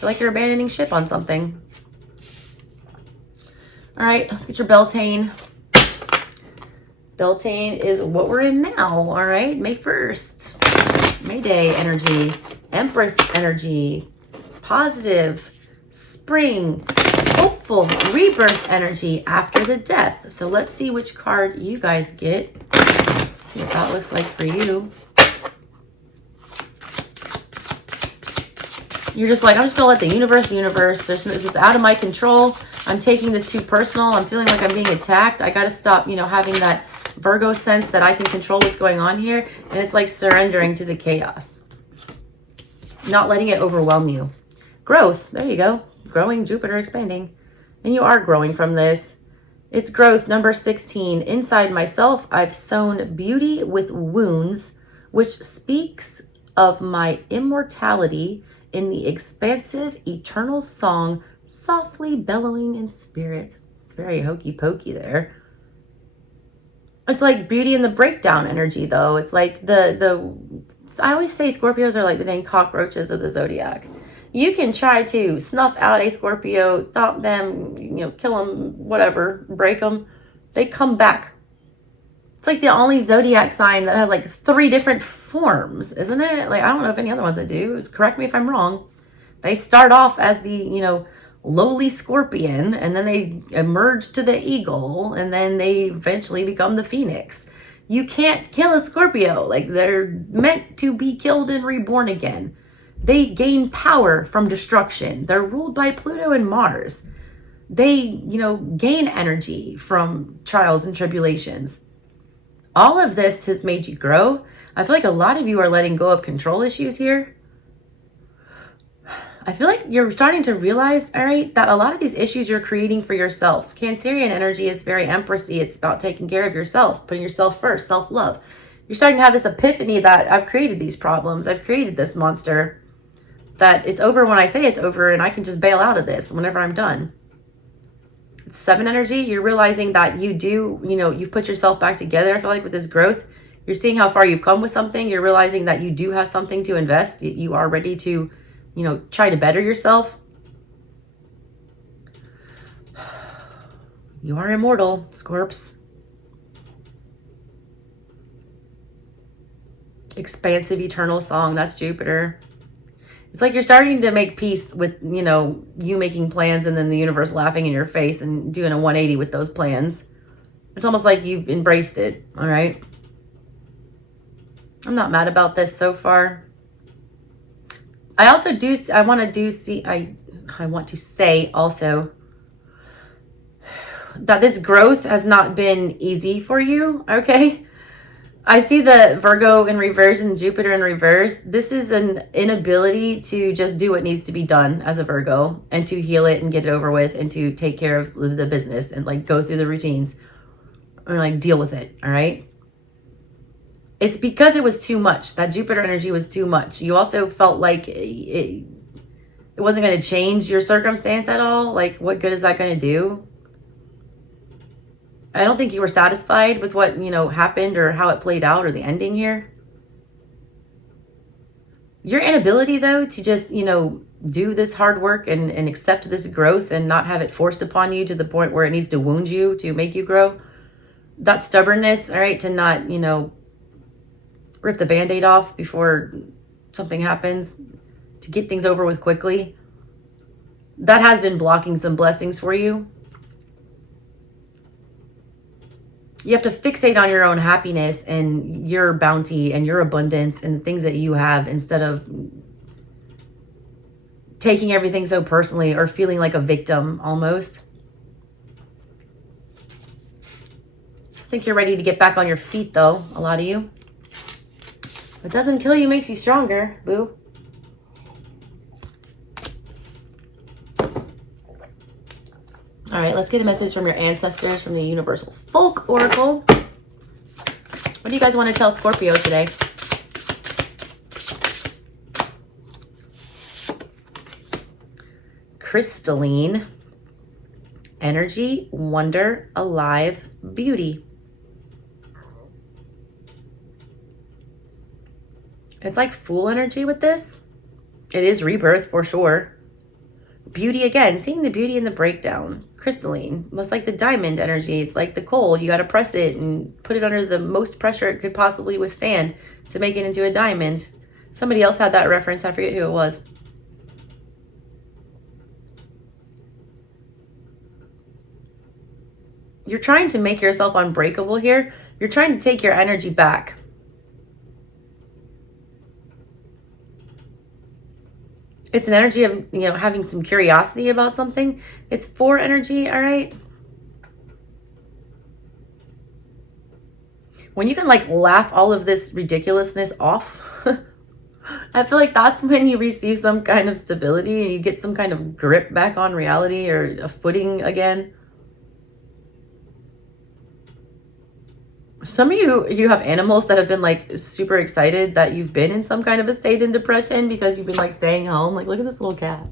feel like you're abandoning ship on something. All right, let's get your Beltane. Beltane is what we're in now, all right? May 1st. May Day energy. Empress energy. Positive. Spring. Hopeful rebirth energy after the death. So let's see which card you guys get. See what that looks like for you. You're just like, I'm just gonna let the universe. This is out of my control. I'm taking this too personal. I'm feeling like I'm being attacked. I gotta stop, you know, having that Virgo sense that I can control what's going on here. And it's like surrendering to the chaos. Not letting it overwhelm you. Growth. There you go. Growing, Jupiter expanding. And you are growing from this. It's growth number 16. Inside myself, I've sown beauty with wounds, which speaks of my immortality in the expansive, eternal song, softly bellowing in spirit. It's very hokey pokey there. It's like beauty in the breakdown energy, though. It's like I always say Scorpios are like the dang cockroaches of the zodiac. You can try to snuff out a Scorpio, stop them, you know, kill them, whatever, break them. They come back. It's like the only zodiac sign that has like 3 different forms, isn't it? Like, I don't know if any other ones that do. Correct me if I'm wrong. They start off as the, you know, lowly scorpion, and then they emerge to the eagle, and then they eventually become the phoenix. You can't kill a Scorpio. Like, they're meant to be killed and reborn again. They gain power from destruction. They're ruled by Pluto and Mars. They, you know, gain energy from trials and tribulations. All of this has made you grow. I feel like a lot of you are letting go of control issues here. I feel like you're starting to realize, all right, that a lot of these issues you're creating for yourself. Cancerian energy is very empressy. It's about taking care of yourself, putting yourself first, self-love. You're starting to have this epiphany that I've created these problems. I've created this monster. That it's over when I say it's over, and I can just bail out of this whenever I'm done. It's 7 energy. You're realizing that you do, you know, you've put yourself back together. I feel like with this growth, you're seeing how far you've come with something. You're realizing that you do have something to invest. You are ready to, you know, try to better yourself. You are immortal, Scorps. Expansive, eternal song. That's Jupiter. It's like you're starting to make peace with, you know, you making plans and then the universe laughing in your face and doing a 180 with those plans. It's almost like you've embraced it, all right? I'm not mad about this so far. I want to say also that this growth has not been easy for you, okay? I see the Virgo in reverse and Jupiter in reverse. This is an inability to just do what needs to be done as a Virgo and to heal it and get it over with and to take care of the business and like go through the routines or like deal with it, all right? It's because it was too much. That Jupiter energy was too much. You also felt like it wasn't going to change your circumstance at all. Like, what good is that going to do? I don't think you were satisfied with what, you know, happened or how it played out or the ending here. Your inability, though, to just, you know, do this hard work and accept this growth and not have it forced upon you to the point where it needs to wound you to make you grow. That stubbornness, all right, to not, you know, rip the Band-Aid off before something happens, to get things over with quickly. That has been blocking some blessings for you. You have to fixate on your own happiness and your bounty and your abundance and the things that you have instead of taking everything so personally or feeling like a victim almost. I think you're ready to get back on your feet, though, a lot of you. What doesn't kill you makes you stronger, boo. All right, let's get a message from your ancestors from the Universal Folk Oracle. What do you guys want to tell Scorpio today? Crystalline, energy, wonder, alive, beauty. It's like Fool energy with this. It is rebirth for sure. Beauty again, seeing the beauty in the breakdown. Crystalline, that's like the diamond energy. It's like the coal. You got to press it and put it under the most pressure it could possibly withstand to make it into a diamond. Somebody else had that reference. I forget who it was. You're trying to make yourself unbreakable here. You're trying to take your energy back. It's an energy of, you know, having some curiosity about something. It's for energy, all right? When you can like laugh all of this ridiculousness off, I feel like that's when you receive some kind of stability and you get some kind of grip back on reality or a footing again. Some of you have animals that have been like super excited that you've been in some kind of a state in depression because you've been like staying home. Like, look at this little cat.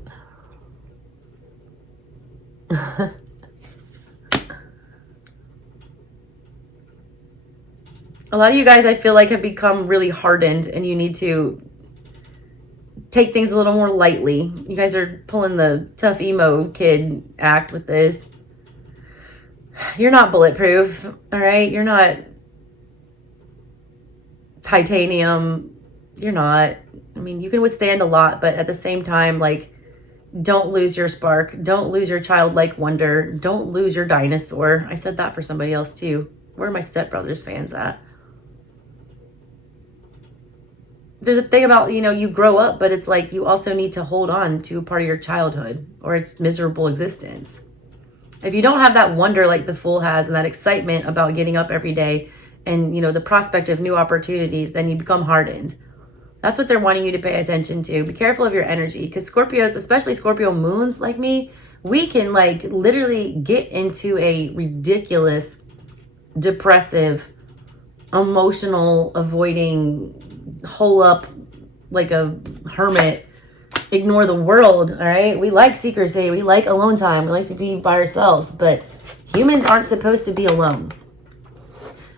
A lot of you guys, I feel like, have become really hardened and you need to take things a little more lightly. You guys are pulling the tough emo kid act with this. You're not bulletproof, all right? You're not titanium. You're not. I mean, you can withstand a lot, but at the same time, like, don't lose your spark. Don't lose your childlike wonder. Don't lose your dinosaur. I said that for somebody else too. Where are my stepbrothers fans at? There's a thing about, you know, you grow up, but it's like you also need to hold on to a part of your childhood or its miserable existence. If you don't have that wonder like the Fool has and that excitement about getting up every day and, you know, the prospect of new opportunities, then you become hardened. That's what they're wanting you to pay attention to. Be careful of your energy because Scorpios, especially Scorpio moons like me, we can like literally get into a ridiculous, depressive, emotional, avoiding, hole up like a hermit, ignore the world, all right? We like secrecy. We like alone time. We like to be by ourselves, but humans aren't supposed to be alone.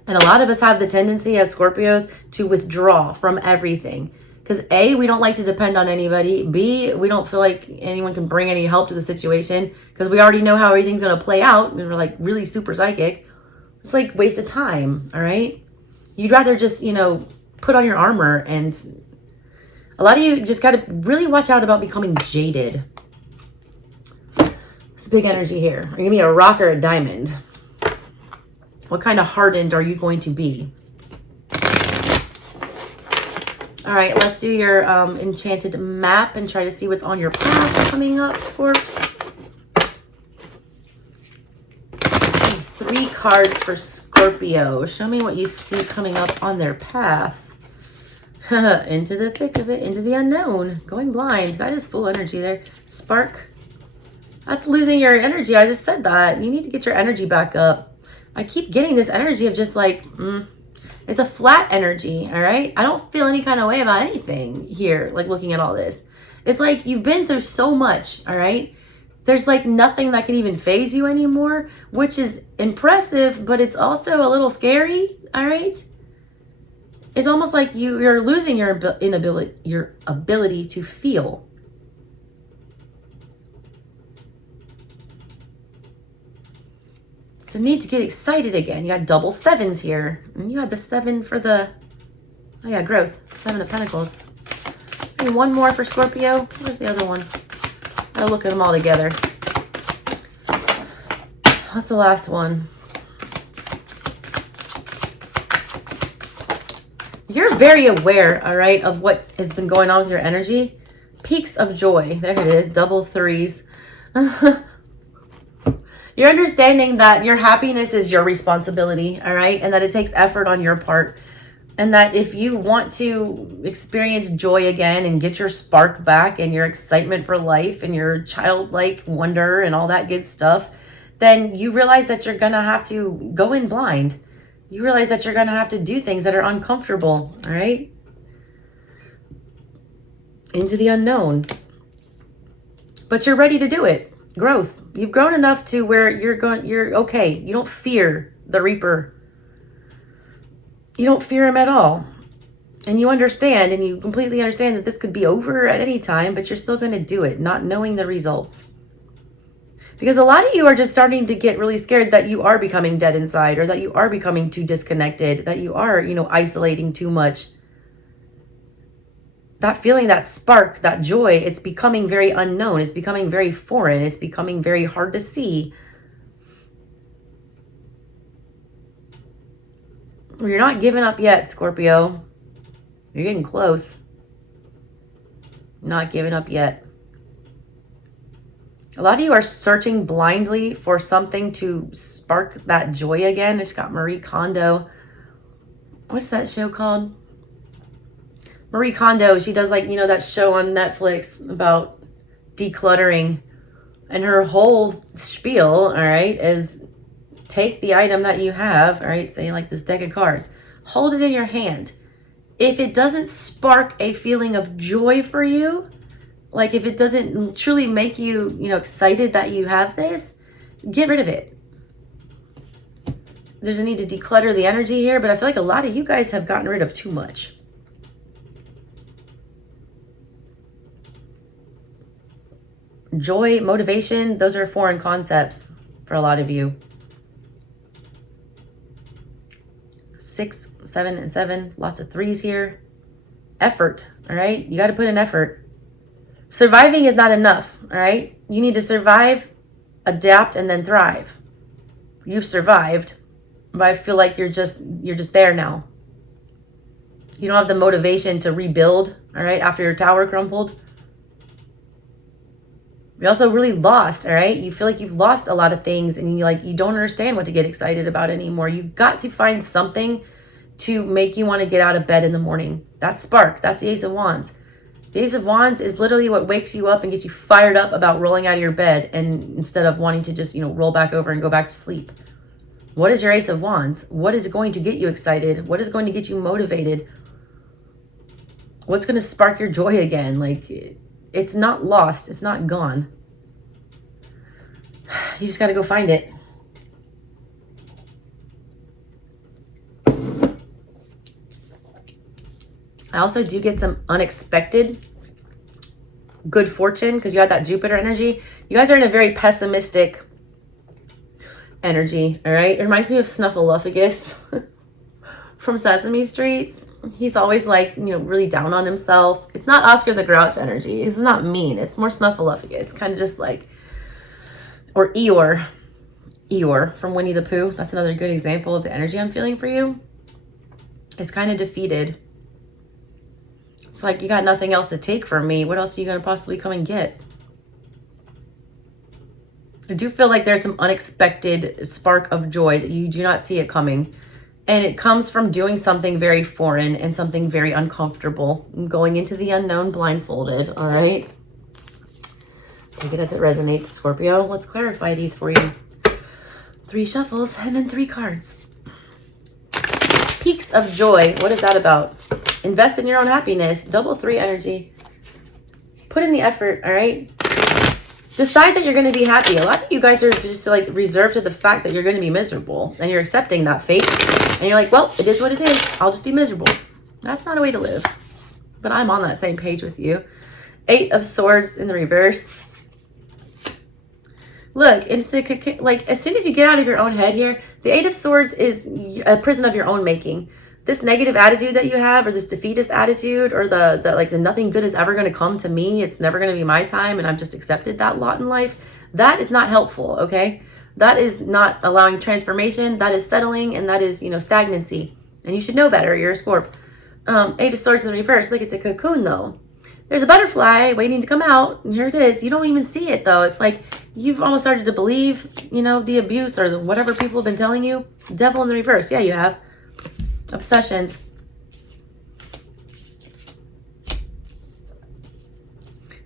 And a lot of us have the tendency as Scorpios to withdraw from everything. Because A, we don't like to depend on anybody. B, we don't feel like anyone can bring any help to the situation because we already know how everything's going to play out. And we're like really super psychic. It's like waste of time, all right? You'd rather just, you know, put on your armor. And a lot of you just got to really watch out about becoming jaded. It's big energy here. Are you going to be a rock or a diamond? What kind of hardened are you going to be? All right, let's do your enchanted map and try to see what's on your path coming up, Scorps. 3 cards for Scorpio. Show me what you see coming up on their path. Into the thick of it, into the unknown. Going blind. That is full energy there. Spark. That's losing your energy. I just said that. You need to get your energy back up. I keep getting this energy of just like, it's a flat energy, all right? I don't feel any kind of way about anything here, like looking at all this. It's like you've been through so much, all right? There's like nothing that can even phase you anymore, which is impressive, but it's also a little scary, all right? It's almost like you're losing your ability to feel. It's a need to get excited again. You got double sevens here. And you had the 7 for the, oh yeah, growth. 7 of Pentacles. And one more for Scorpio. Where's the other one? I'll look at them all together. What's the last one? You're very aware, all right, of what has been going on with your energy. Peaks of joy. There it is. Double 3s. You're understanding that your happiness is your responsibility, all right? And that it takes effort on your part. And that if you want to experience joy again and get your spark back and your excitement for life and your childlike wonder and all that good stuff, then you realize that you're going to have to go in blind. You realize that you're going to have to do things that are uncomfortable, all right? Into the unknown. But you're ready to do it. Growth. You've grown enough to where you're okay. You don't fear the Reaper. You don't fear him at all. And you understand, and you completely understand that this could be over at any time, but you're still going to do it, not knowing the results. Because a lot of you are just starting to get really scared that you are becoming dead inside, or that you are becoming too disconnected, that you are, isolating too much. That feeling, that spark, that joy, it's becoming very unknown. It's becoming very foreign. It's becoming very hard to see. You're not giving up yet, Scorpio. You're getting close. Not giving up yet. A lot of you are searching blindly for something to spark that joy again. I just got Marie Kondo. What's that show called? Marie Kondo, she does that show on Netflix about decluttering. And her whole spiel, all right, is take the item that you have, all right, say like this deck of cards, hold it in your hand. If it doesn't spark a feeling of joy for you, like if it doesn't truly make you, excited that you have this, get rid of it. There's a need to declutter the energy here, but I feel like a lot of you guys have gotten rid of too much. Joy, motivation, those are foreign concepts for a lot of you. 6, 7, and 7. Lots of 3s here. Effort, all right? You got to put in effort. Surviving is not enough, all right? You need to survive, adapt, and then thrive. You've survived, but I feel like you're just there now. You don't have the motivation to rebuild, all right, after your tower crumbled. You're also really lost, all right? You feel like you've lost a lot of things and you don't understand what to get excited about anymore. You've got to find something to make you want to get out of bed in the morning. That's spark. That's the Ace of Wands. The Ace of Wands is literally what wakes you up and gets you fired up about rolling out of your bed, and instead of wanting to just, roll back over and go back to sleep. What is your Ace of Wands? What is going to get you excited? What is going to get you motivated? What's going to spark your joy again? It's not lost. It's not gone. You just got to go find it. I also do get some unexpected good fortune because you had that Jupiter energy. You guys are in a very pessimistic energy, all right? It reminds me of Snuffleupagus from Sesame Street. He's always really down on himself. It's not Oscar the Grouch energy. It's not mean. It's more Snuffleupagus. It's kind of just or Eeyore from Winnie the Pooh. That's another good example of the energy I'm feeling for you. It's kind of defeated. It's like, you got nothing else to take from me. What else are you going to possibly come and get? I do feel like there's some unexpected spark of joy that you do not see it coming. And it comes from doing something very foreign and something very uncomfortable. Going into the unknown blindfolded, all right? Take it as it resonates, Scorpio. Let's clarify these for you. 3 shuffles and then 3 cards. Peaks of joy. What is that about? Invest in your own happiness. Double 3 energy. Put in the effort, all right? Decide that you're going to be happy. A lot of you guys are just like reserved to the fact that you're going to be miserable, and you're accepting that fate. And you're like, well, it is what it is. I'll just be miserable. That's not a way to live. But I'm on that same page with you. 8 of Swords in the reverse. Look, it's like as soon as you get out of your own head here, the 8 of Swords is a prison of your own making. This negative attitude that you have, or this defeatist attitude, or the nothing good is ever going to come to me, it's never going to be my time, and I've just accepted that lot in life, that is not helpful, okay? That is not allowing transformation. That is settling, and that is, stagnancy. And you should know better. You're a Scorp. 8 of Swords in the reverse. Look, it's a cocoon, though. There's a butterfly waiting to come out, and here it is. You don't even see it, though. It's like you've almost started to believe, the abuse or whatever people have been telling you. Devil in the reverse. Yeah, you have. Obsessions.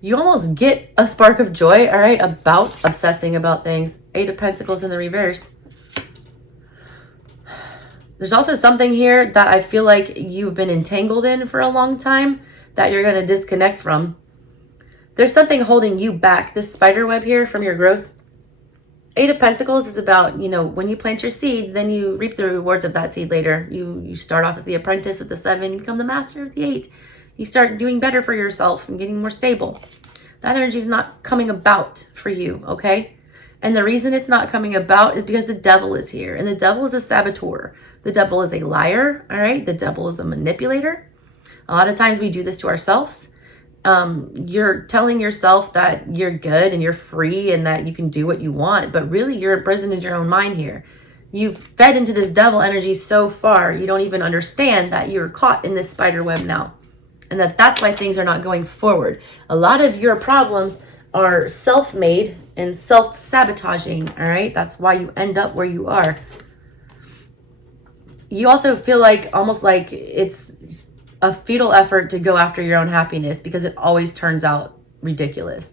You almost get a spark of joy, all right, about obsessing about things. 8 of Pentacles in the reverse. There's also something here that I feel like you've been entangled in for a long time that you're going to disconnect from. There's something holding you back, this spider web here, from your growth. 8 of Pentacles is about, when you plant your seed, then you reap the rewards of that seed later. You start off as the apprentice with the 7, you become the master of the 8. You start doing better for yourself and getting more stable. That energy is not coming about for you, okay? And the reason it's not coming about is because the devil is here. And the devil is a saboteur. The devil is a liar, all right? The devil is a manipulator. A lot of times we do this to ourselves. You're telling yourself that you're good and you're free and that you can do what you want, but really you're imprisoned in your own mind here. You've fed into this devil energy so far, you don't even understand that you're caught in this spider web now. And that's why things are not going forward. A lot of your problems are self-made and self-sabotaging, all right? That's why you end up where you are. You also feel like, almost like it's a futile effort to go after your own happiness because it always turns out ridiculous.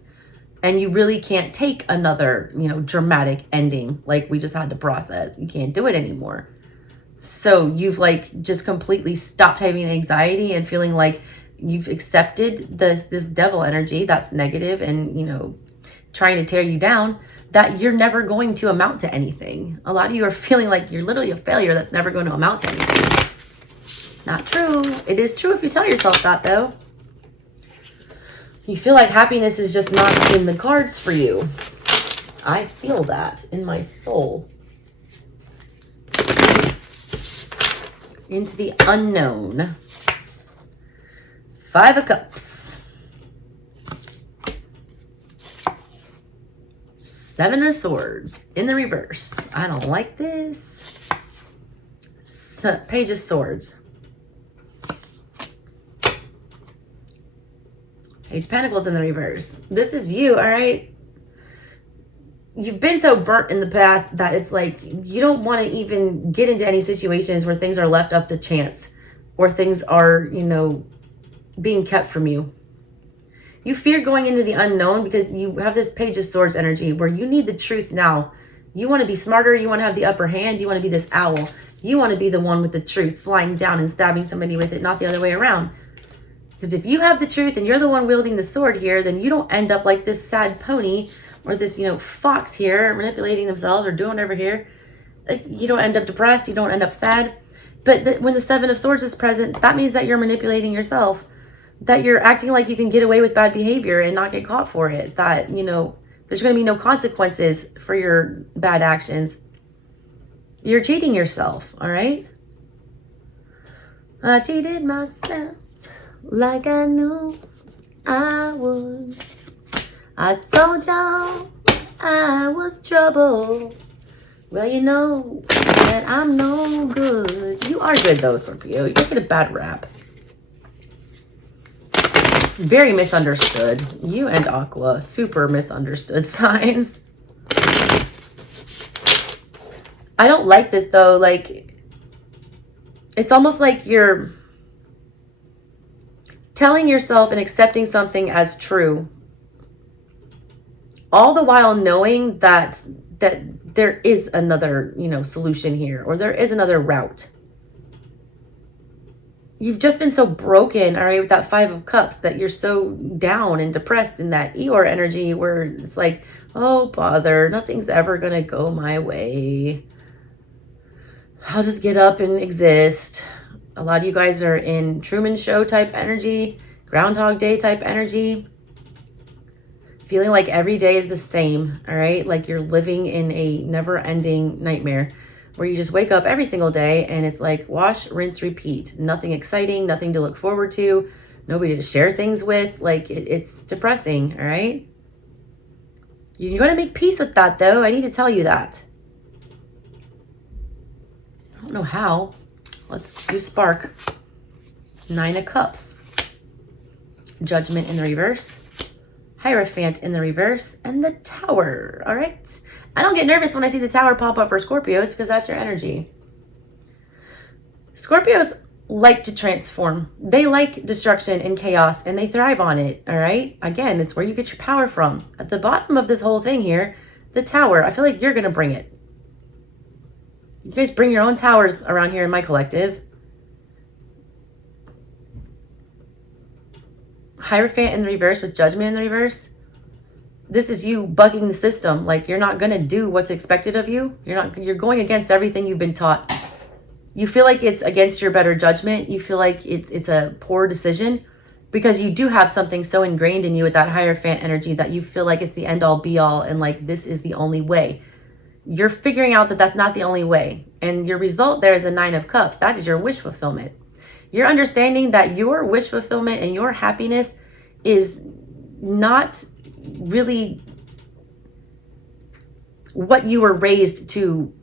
And you really can't take another, dramatic ending like we just had to process. You can't do it anymore. So you've just completely stopped having anxiety and feeling like you've accepted this devil energy that's negative and, trying to tear you down, that you're never going to amount to anything. A lot of you are feeling like you're literally a failure that's never going to amount to anything. Not true. It is true if you tell yourself that, though. You feel like happiness is just not in the cards for you. I feel that in my soul. Into the unknown. 5 of Cups. 7 of Swords in the reverse. I don't like this. Page of Swords. Page of Pentacles in the reverse. This is you, all right? You've been so burnt in the past that it's like you don't want to even get into any situations where things are left up to chance or things are, being kept from you. You fear going into the unknown because you have this Page of Swords energy where you need the truth now. You want to be smarter. You want to have the upper hand. You want to be this owl. You want to be the one with the truth flying down and stabbing somebody with it, not the other way around. Because if you have the truth and you're the one wielding the sword here, then you don't end up like this sad pony or this, fox here manipulating themselves or doing whatever here. You don't end up depressed. You don't end up sad. But when the 7 of Swords is present, that means that you're manipulating yourself. That you're acting like you can get away with bad behavior and not get caught for it. That, there's going to be no consequences for your bad actions. You're cheating yourself, all right? I cheated myself like I knew I would. I told y'all I was trouble. Well, you know that I'm no good. You are good, though, Scorpio. You just get a bad rap. Very misunderstood. You and Aqua, super misunderstood signs. I don't like this, though. It's almost like you're telling yourself and accepting something as true, all the while knowing that there is another, solution here, or there is another route. you've just been so broken, all right, with that Five of Cups, that you're so down and depressed in that Eeyore energy where it's like, oh, bother, nothing's ever going to go my way. I'll just get up and exist. A lot of you guys are in Truman Show type energy, Groundhog Day type energy. Feeling like every day is the same, all right? Like you're living in a never-ending nightmare where you just wake up every single day and it's like wash, rinse, repeat. Nothing exciting, nothing to look forward to, nobody to share things with. Like it's depressing, all right? You're going to make peace with that though. I need to tell you that. I don't know how. Let's do spark. Nine of Cups. Judgment in the reverse. Hierophant in the reverse. And the Tower, all right? I don't get nervous when I see the Tower pop up for Scorpios because that's your energy. Scorpios like to transform. They like destruction and chaos and they thrive on it, all right? Again, it's where you get your power from. At the bottom of this whole thing here, the Tower, I feel like you're going to bring it. You guys bring your own towers around here in my collective. Hierophant in the reverse with Judgment in the reverse. This is you bugging the system. Like you're not going to do what's expected of you. You're going against everything you've been taught. You feel like it's against your better judgment. You feel like it's a poor decision because you do have something so ingrained in you with that Hierophant energy that you feel like it's the end all be all and like this is the only way. You're figuring out that that's not the only way. And your result there is the Nine of Cups. That is your wish fulfillment. You're understanding that your wish fulfillment and your happiness is not really what you were raised to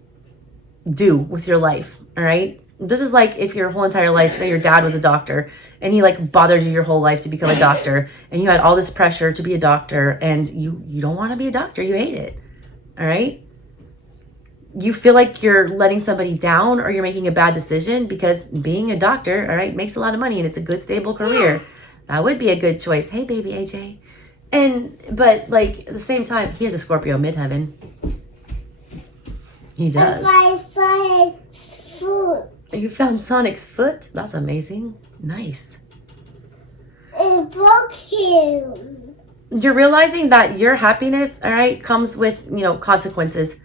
do with your life, all right? This is like if your whole entire life, say your dad was a doctor and he like bothered you your whole life to become a doctor and you had all this pressure to be a doctor and you don't want to be a doctor, you hate it, all right? You feel like you're letting somebody down or you're making a bad decision because being a doctor, all right, makes a lot of money and it's a good stable career. That would be a good choice. Hey, baby AJ. But like at the same time, he has a Scorpio midheaven. He does. I found Sonic's foot. You found Sonic's foot? That's amazing. Nice. It broke him. You're realizing that your happiness, all right, comes with, consequences.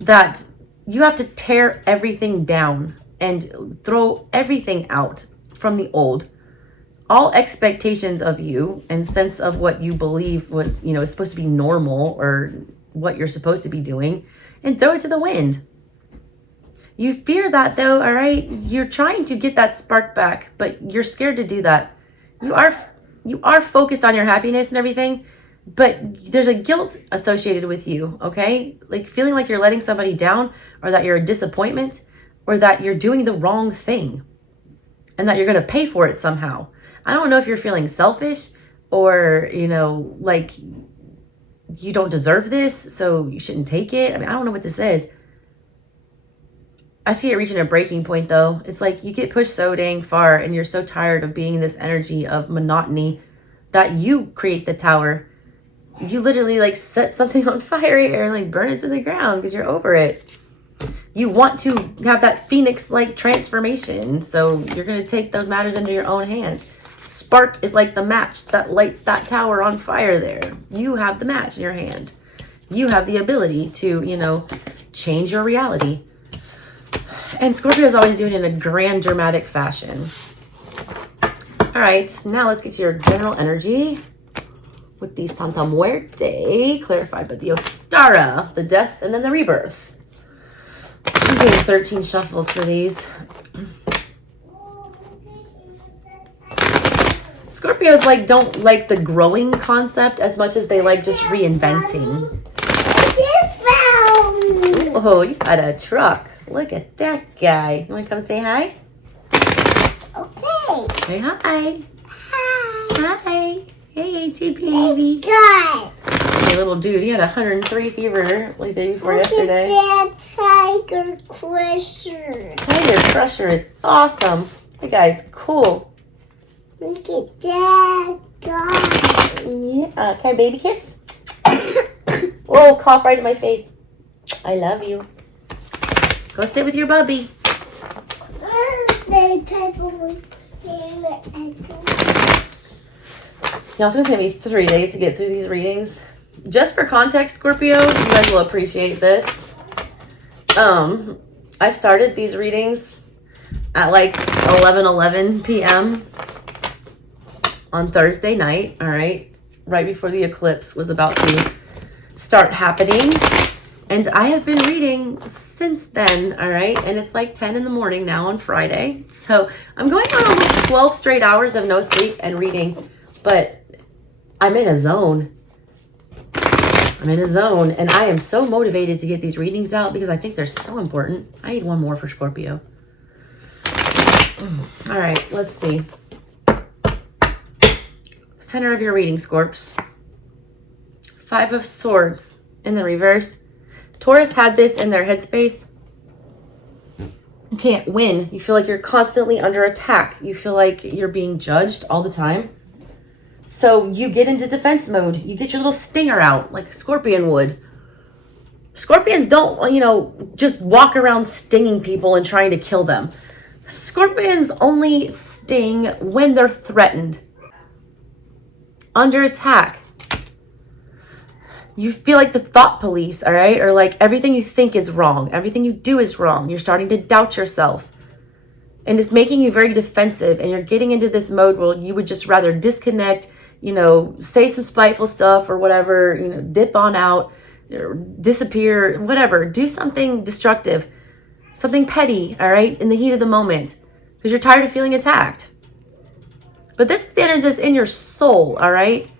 That you have to tear everything down and throw everything out from the old. All expectations of you and sense of what you believe was, is supposed to be normal or what you're supposed to be doing, and throw it to the wind. You fear that though, all right? You're trying to get that spark back, but you're scared to do that. You are focused on your happiness and everything, but there's a guilt associated with you, okay? Like feeling like you're letting somebody down or that you're a disappointment or that you're doing the wrong thing and that you're going to pay for it somehow. I don't know if you're feeling selfish or, like you don't deserve this, so you shouldn't take it. I mean, I don't know what this is. I see it reaching a breaking point though. It's like you get pushed so dang far and you're so tired of being in this energy of monotony that you create the Tower. You literally like set something on fire and like burn it to the ground because you're over it. You want to have that Phoenix-like transformation. So you're going to take those matters into your own hands. Spark is like the match that lights that tower on fire there. You have the match in your hand. You have the ability to, change your reality. And Scorpio is always doing it in a grand, dramatic fashion. All right, now let's get to your general energy with the Santa Muerte, clarified by the Ostara, the death, and then the rebirth. I'm doing 13 shuffles for these. Scorpios don't like the growing concept as much as they like just reinventing. Oh, you got a truck. Look at that guy. You want to come say hi? Okay. Say hi. Hi. Hi. Hey, AJ baby. God. Hey, little dude, he had 103 fever the day before yesterday. Look at that Tiger Crusher. Tiger Crusher is awesome. That guy's cool. Look at that guy. Yeah. Can I baby kiss? Whoa, cough right in my face. I love you. Go sit with your bubby. They type of Yeah, it's going to take me 3 days to get through these readings. Just for context, Scorpio, you guys will appreciate this. I started these readings at like 11:11 p.m. on Thursday night, all right? Right before the eclipse was about to start happening. And I have been reading since then, all right? And it's like 10 in the morning now on Friday. So I'm going on almost 12 straight hours of no sleep and reading, but I'm in a zone. I'm in a zone, and I am so motivated to get these readings out because I think they're so important. I need one more for Scorpio. All right, let's see. Center of your reading, Scorps. 5 of Swords in the reverse. Taurus had this in their headspace. You can't win. You feel like you're constantly under attack. You feel like you're being judged all the time. So you get into defense mode. You get your little stinger out like a scorpion would. Scorpions don't, you know, just walk around stinging people and trying to kill them. Scorpions only sting when they're threatened. Under attack. You feel like the thought police, all right? Or like everything you think is wrong. Everything you do is wrong. You're starting to doubt yourself. And it's making you very defensive. And you're getting into this mode where you would just rather disconnect, you know, say some spiteful stuff or whatever, you know, dip on out, or disappear, whatever. Do something destructive, something petty, all right, in the heat of the moment, because you're tired of feeling attacked. But this is the energy that's in your soul, all right?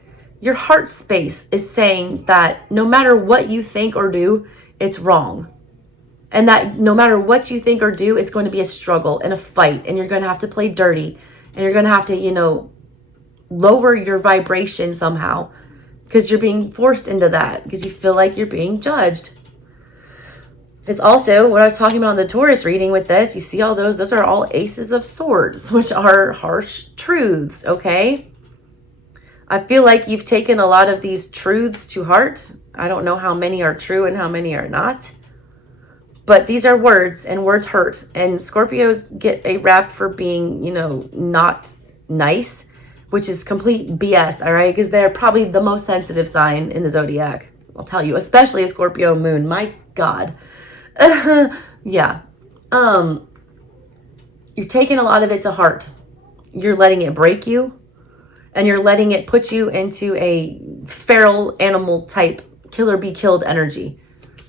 Your heart space is saying that no matter what you think or do, it's wrong. And that no matter what you think or do, it's going to be a struggle and a fight, and you're going to have to play dirty, and you're going to have to, you know, lower your vibration somehow because you're being forced into that because you feel like you're being judged. It's also what I was talking about in the Taurus reading with this. You see all those are all aces of swords, which are harsh truths, okay? I feel like you've taken a lot of these truths to heart. I don't know how many are true and how many are not. But these are words, and words hurt. And Scorpios get a rap for being, you know, not nice, which is complete BS, all right? Because they're probably the most sensitive sign in the zodiac. I'll tell you, especially a Scorpio moon. My God. Yeah. You're taking a lot of it to heart. You're letting it break you, and you're letting it put you into a feral animal type, kill or be killed energy.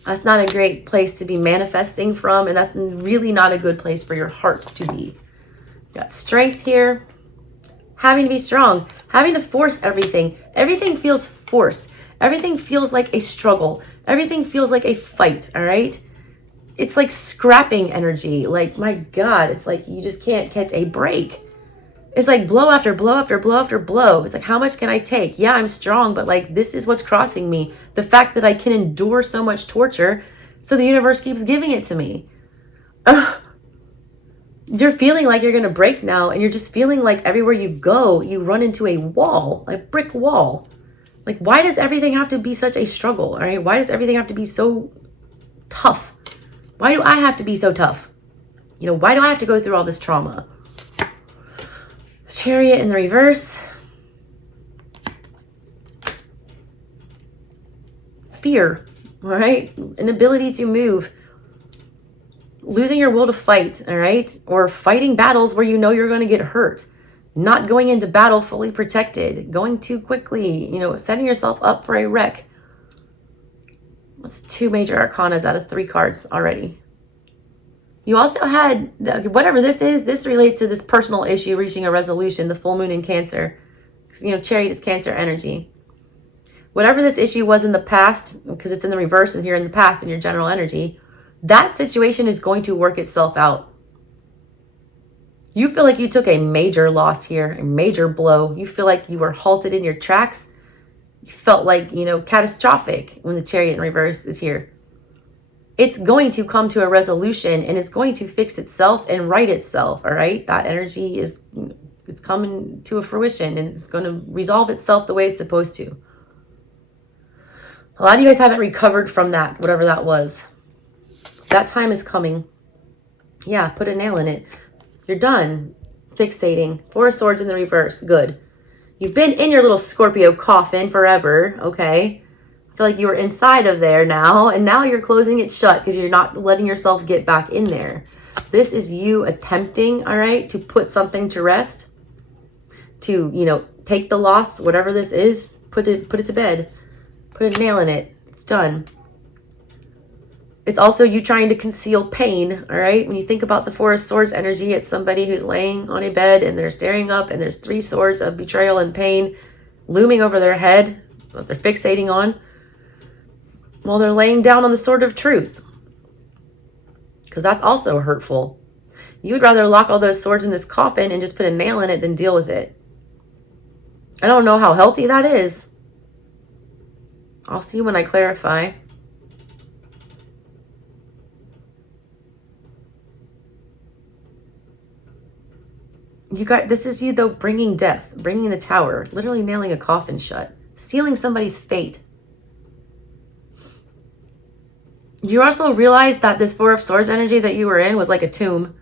That's not a great place to be manifesting from, and that's really not a good place for your heart to be. Got strength here. Having to be strong, having to force everything. Everything feels forced. Everything feels like a struggle. Everything feels like a fight, all right? It's like scrapping energy. Like, my God, it's like you just can't catch a break. It's like blow after blow after blow after blow. It's like, how much can I take? Yeah, I'm strong, but like, this is what's crossing me. The fact that I can endure so much torture, so the universe keeps giving it to me. You're feeling like you're going to break now, and you're just feeling like everywhere you go, you run into a wall, a brick wall. Like, why does everything have to be such a struggle, all right? Why does everything have to be so tough? Why do I have to be so tough? You know, why do I have to go through all this trauma? Chariot in the reverse. Fear, all right? Inability to move. Losing your will to fight, all right? Or fighting battles where you know you're going to get hurt. Not going into battle fully protected. Going too quickly, you know, setting yourself up for a wreck. That's 2 major arcanas out of 3 cards already. You also had, whatever this is, this relates to this personal issue reaching a resolution, the full moon in Cancer. Because, you know, Chariot is Cancer energy. Whatever this issue was in the past, because it's in the reverse and here in the past in your general energy, that situation is going to work itself out. You feel like you took a major loss here, a major blow. You feel like you were halted in your tracks. You felt like, you know, catastrophic when the Chariot in reverse is here. It's going to come to a resolution, and it's going to fix itself and right itself, all right? That energy is, it's coming to a fruition, and it's going to resolve itself the way it's supposed to. A lot of you guys haven't recovered from that, whatever that was. That time is coming. Yeah, put a nail in it. You're done. fixating. Four of Swords in the reverse. Good. You've been in your little Scorpio coffin forever, okay? I feel like you were inside of there now, and now you're closing it shut because you're not letting yourself get back in there. This is you attempting, all right, to put something to rest, to, you know, take the loss, whatever this is, put it to bed, put a nail in it. It's done. It's also you trying to conceal pain, all right? When you think about the Four of Swords energy, it's somebody who's laying on a bed and they're staring up and there's three swords of betrayal and pain looming over their head, what they're fixating on, while they're laying down on the sword of truth. Because that's also hurtful. You would rather lock all those swords in this coffin and just put a nail in it than deal with it. I don't know how healthy that is. I'll see when I clarify. You got, this is you though, bringing death, bringing the tower, literally nailing a coffin shut, sealing somebody's fate. You also realize that this Four of Swords energy that you were in was like a tomb.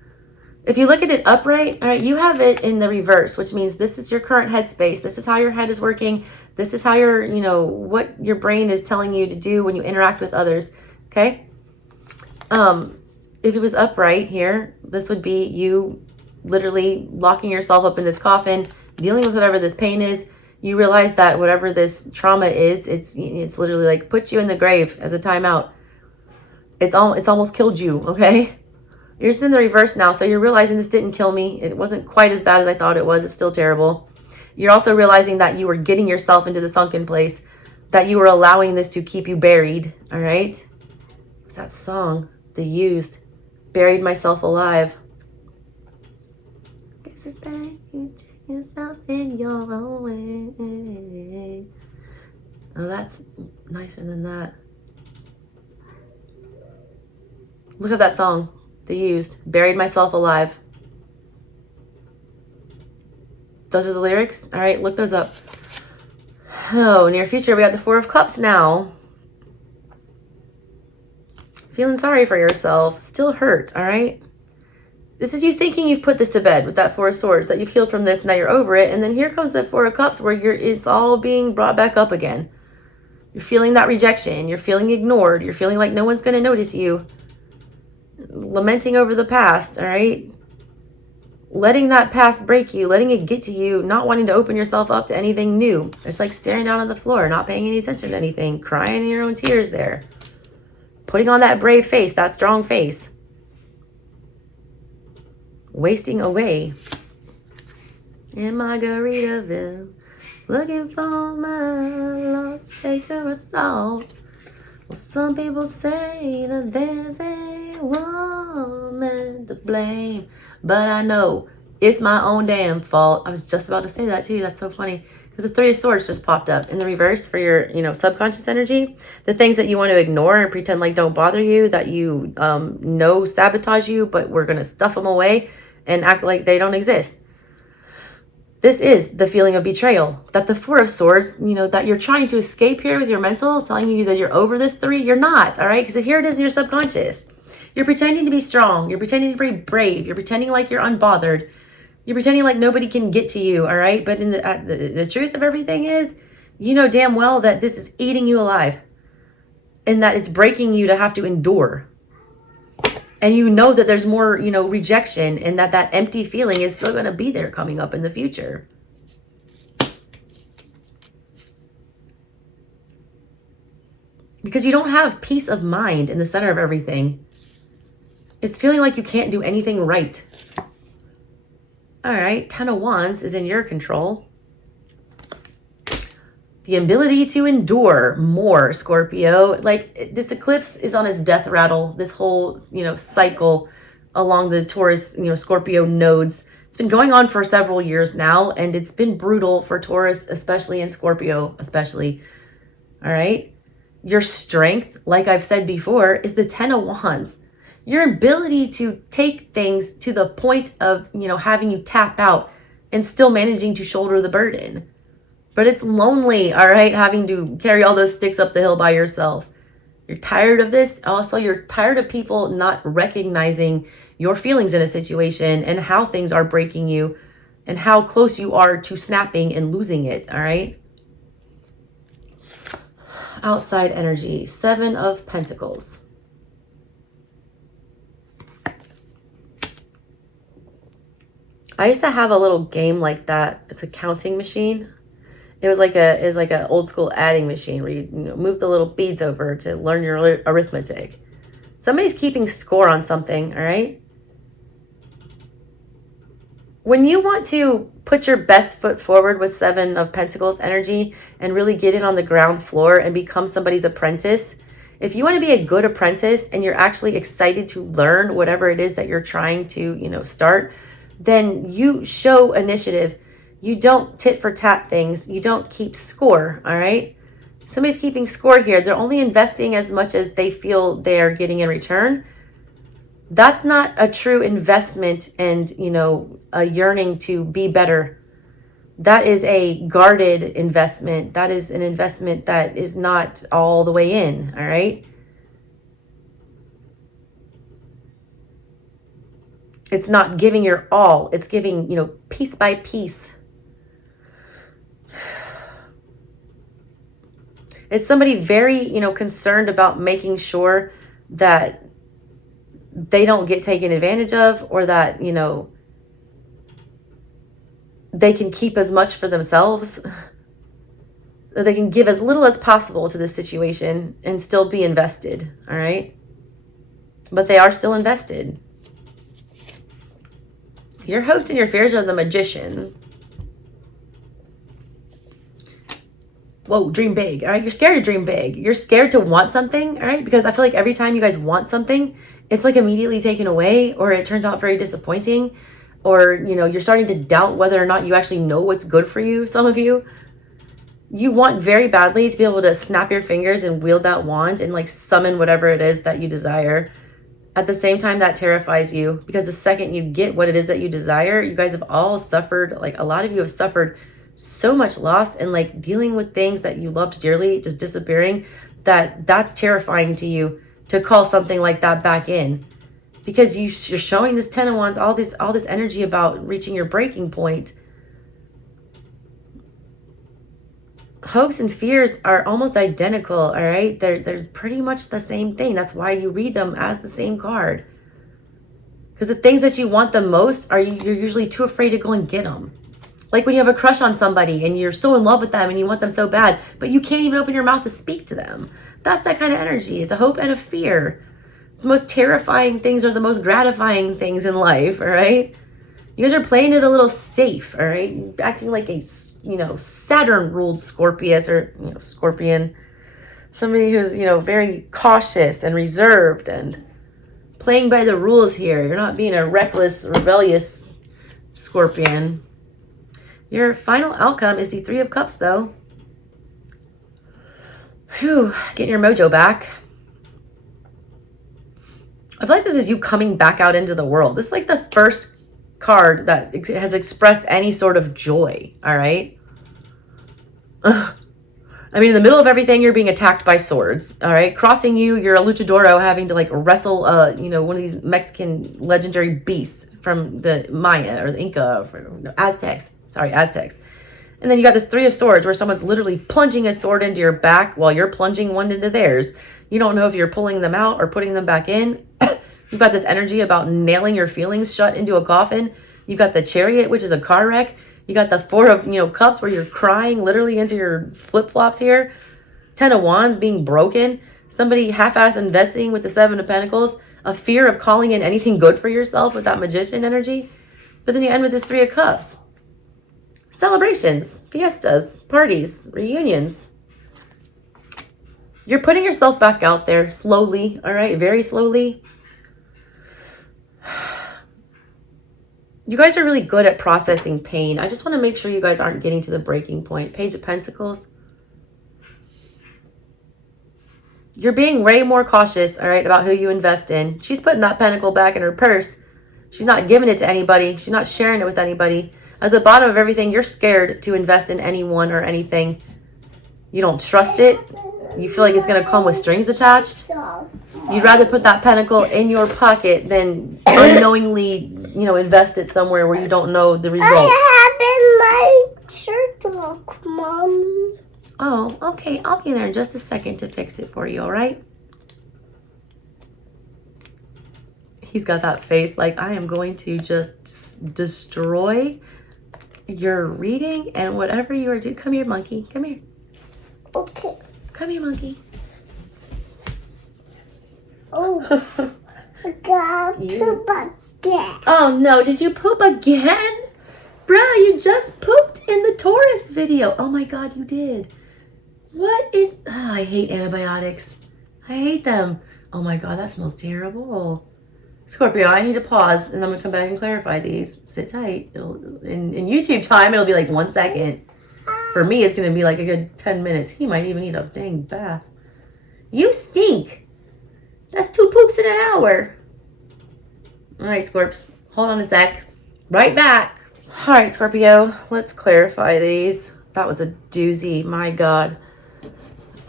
If you look at it upright, all right, you have it in the reverse, which means this is your current headspace. This is how your head is working. This is how your, you know, what your brain is telling you to do when you interact with others. Okay. If it was upright here, this would be you literally locking yourself up in this coffin, dealing with whatever this pain is. You realize that whatever this trauma is, it's literally like put you in the grave as a timeout. It's almost killed you, okay? You're just in the reverse now, so you're realizing this didn't kill me. It wasn't quite as bad as I thought it was. It's still terrible. You're also realizing that you were getting yourself into the sunken place, that you were allowing this to keep you buried, all right? What's that song? The Used. Buried myself alive. Guess it's bad you take yourself in your own way. Oh, that's nicer than that. Look at that song, The Used, Buried Myself Alive. Those are the lyrics. All right, look those up. Oh, near future, we got the Four of Cups now. Feeling sorry for yourself. Still hurt, all right? This is you thinking you've put this to bed with that Four of Swords, that you've healed from this, now you're over it. And then here comes the Four of Cups where it's all being brought back up again. You're feeling that rejection. You're feeling ignored. You're feeling like no one's going to notice you. Lamenting over the past, all right? Letting that past break you, letting it get to you, not wanting to open yourself up to anything new. It's like staring down on the floor, not paying any attention to anything, crying in your own tears there. Putting on that brave face, that strong face. Wasting away. In Margaritaville, looking for my lost shaker of salt. Well, some people say that there's a woman to blame, but I know it's my own damn fault. I was just about to say that too. That's so funny because the Three of Swords just popped up in the reverse for your, you know, subconscious energy. The things that you want to ignore and pretend like don't bother you, that you know sabotage you, but we're going to stuff them away and act like they don't exist. This is the feeling of betrayal, that the Four of Swords, you know, that you're trying to escape here with your mental, telling you that you're over this three. You're not, all right? Because here it is in your subconscious. You're pretending to be strong. You're pretending to be brave. You're pretending like you're unbothered. You're pretending like nobody can get to you, all right? But in the truth of everything is, you know damn well that this is eating you alive and that it's breaking you to have to endure. And you know that there's more, you know, rejection and that empty feeling is still going to be there coming up in the future. Because you don't have peace of mind in the center of everything. It's feeling like you can't do anything right. All right, Ten of Wands is in your control. The ability to endure more, Scorpio. Like this eclipse is on its death rattle, this whole, you know, cycle along the Taurus, you know, Scorpio nodes. It's been going on for several years now, and it's been brutal for Taurus, especially, and Scorpio, especially. All right. Your strength, like I've said before, is the Ten of Wands. Your ability to take things to the point of, you know, having you tap out and still managing to shoulder the burden. But it's lonely, all right, having to carry all those sticks up the hill by yourself. You're tired of this. Also, you're tired of people not recognizing your feelings in a situation and how things are breaking you. and how close you are to snapping and losing it, all right? Outside energy, 7 of Pentacles. I used to have a little game like that. It's a counting machine. It was like a old school adding machine where you move the little beads over to learn your arithmetic. Somebody's keeping score on something, all right? When you want to put your best foot forward with 7 of Pentacles energy and really get in on the ground floor and become somebody's apprentice, if you want to be a good apprentice and you're actually excited to learn whatever it is that you're trying to, start, then you show initiative. You don't tit for tat things. You don't keep score, all right? Somebody's keeping score here. They're only investing as much as they feel they're getting in return. That's not a true investment and, a yearning to be better. That is a guarded investment. That is an investment that is not all the way in, all right? It's not giving your all. It's giving, piece by piece. It's somebody very, concerned about making sure that they don't get taken advantage of, or that, they can keep as much for themselves, that they can give as little as possible to the situation and still be invested, all right? But they are still invested. Your hopes and your fears are the Magician. Whoa, dream big, all right? You're scared to dream big. You're scared to want something, all right? Because I feel like every time you guys want something, it's like immediately taken away, or it turns out very disappointing, or, you're starting to doubt whether or not you actually know what's good for you, some of you. You want very badly to be able to snap your fingers and wield that wand and like summon whatever it is that you desire. At the same time, that terrifies you, because the second you get what it is that you desire, you guys have all suffered, like a lot of you have suffered so much loss and like dealing with things that you loved dearly just disappearing, that's terrifying to you to call something like that back in, because you're showing this 10 of Wands all this energy about reaching your breaking point. Hopes and fears are almost identical, all right? They're pretty much the same thing. That's why you read them as the same card, because the things that you want the most you're usually too afraid to go and get them. Like when you have a crush on somebody and you're so in love with them and you want them so bad, but you can't even open your mouth to speak to them. That's that kind of energy. It's a hope and a fear. The most terrifying things are the most gratifying things in life, all right? You guys are playing it a little safe, all right? Acting like a, Saturn-ruled Scorpius or, Scorpion. Somebody who's, very cautious and reserved and playing by the rules here. You're not being a reckless, rebellious Scorpion. Your final outcome is the 3 of Cups, though. Phew, getting your mojo back. I feel like this is you coming back out into the world. This is like the first card that has expressed any sort of joy, all right? I mean, in the middle of everything, you're being attacked by swords, all right? Crossing you, you're a luchadoro having to like wrestle, one of these Mexican legendary beasts from the Maya or the Inca or Aztecs. And then you got this 3 of Swords where someone's literally plunging a sword into your back while you're plunging one into theirs. You don't know if you're pulling them out or putting them back in. You've got this energy about nailing your feelings shut into a coffin. You've got the Chariot, which is a car wreck. You got the 4 of Cups where you're crying literally into your flip-flops here. 10 of Wands being broken. Somebody half-ass investing with the 7 of Pentacles. A fear of calling in anything good for yourself with that Magician energy. But then you end with this 3 of Cups. Celebrations, fiestas, parties, reunions. You're putting yourself back out there slowly, all right? Very slowly. You guys are really good at processing pain. I just want to make sure you guys aren't getting to the breaking point. Page of Pentacles. You're being way more cautious, all right, about who you invest in. She's putting that pentacle back in her purse. She's not giving it to anybody. She's not sharing it with anybody. At the bottom of everything, you're scared to invest in anyone or anything. You don't trust it. You feel like it's going to come with strings attached. You'd rather put that pentacle in your pocket than unknowingly, invest it somewhere where you don't know the result. my shirt look, Mommy? Oh, okay. I'll be there in just a second to fix it for you, all right? He's got that face like, I am going to just destroy your reading and whatever you are doing. Come here, monkey. Come here. Okay. Come here, monkey. Oh, I got poop again. Oh, no. Did you poop again? Bruh, you just pooped in the Taurus video. Oh, my God, you did. What is... Oh, I hate antibiotics. I hate them. Oh, my God, that smells terrible. Scorpio, I need to pause, and I'm going to come back and clarify these. Sit tight. In YouTube time, it'll be like 1 second. For me, it's going to be like a good 10 minutes. He might even need a dang bath. You stink. That's 2 poops in an hour. All right, Scorps. Hold on a sec. Right back. All right, Scorpio. Let's clarify these. That was a doozy. My God.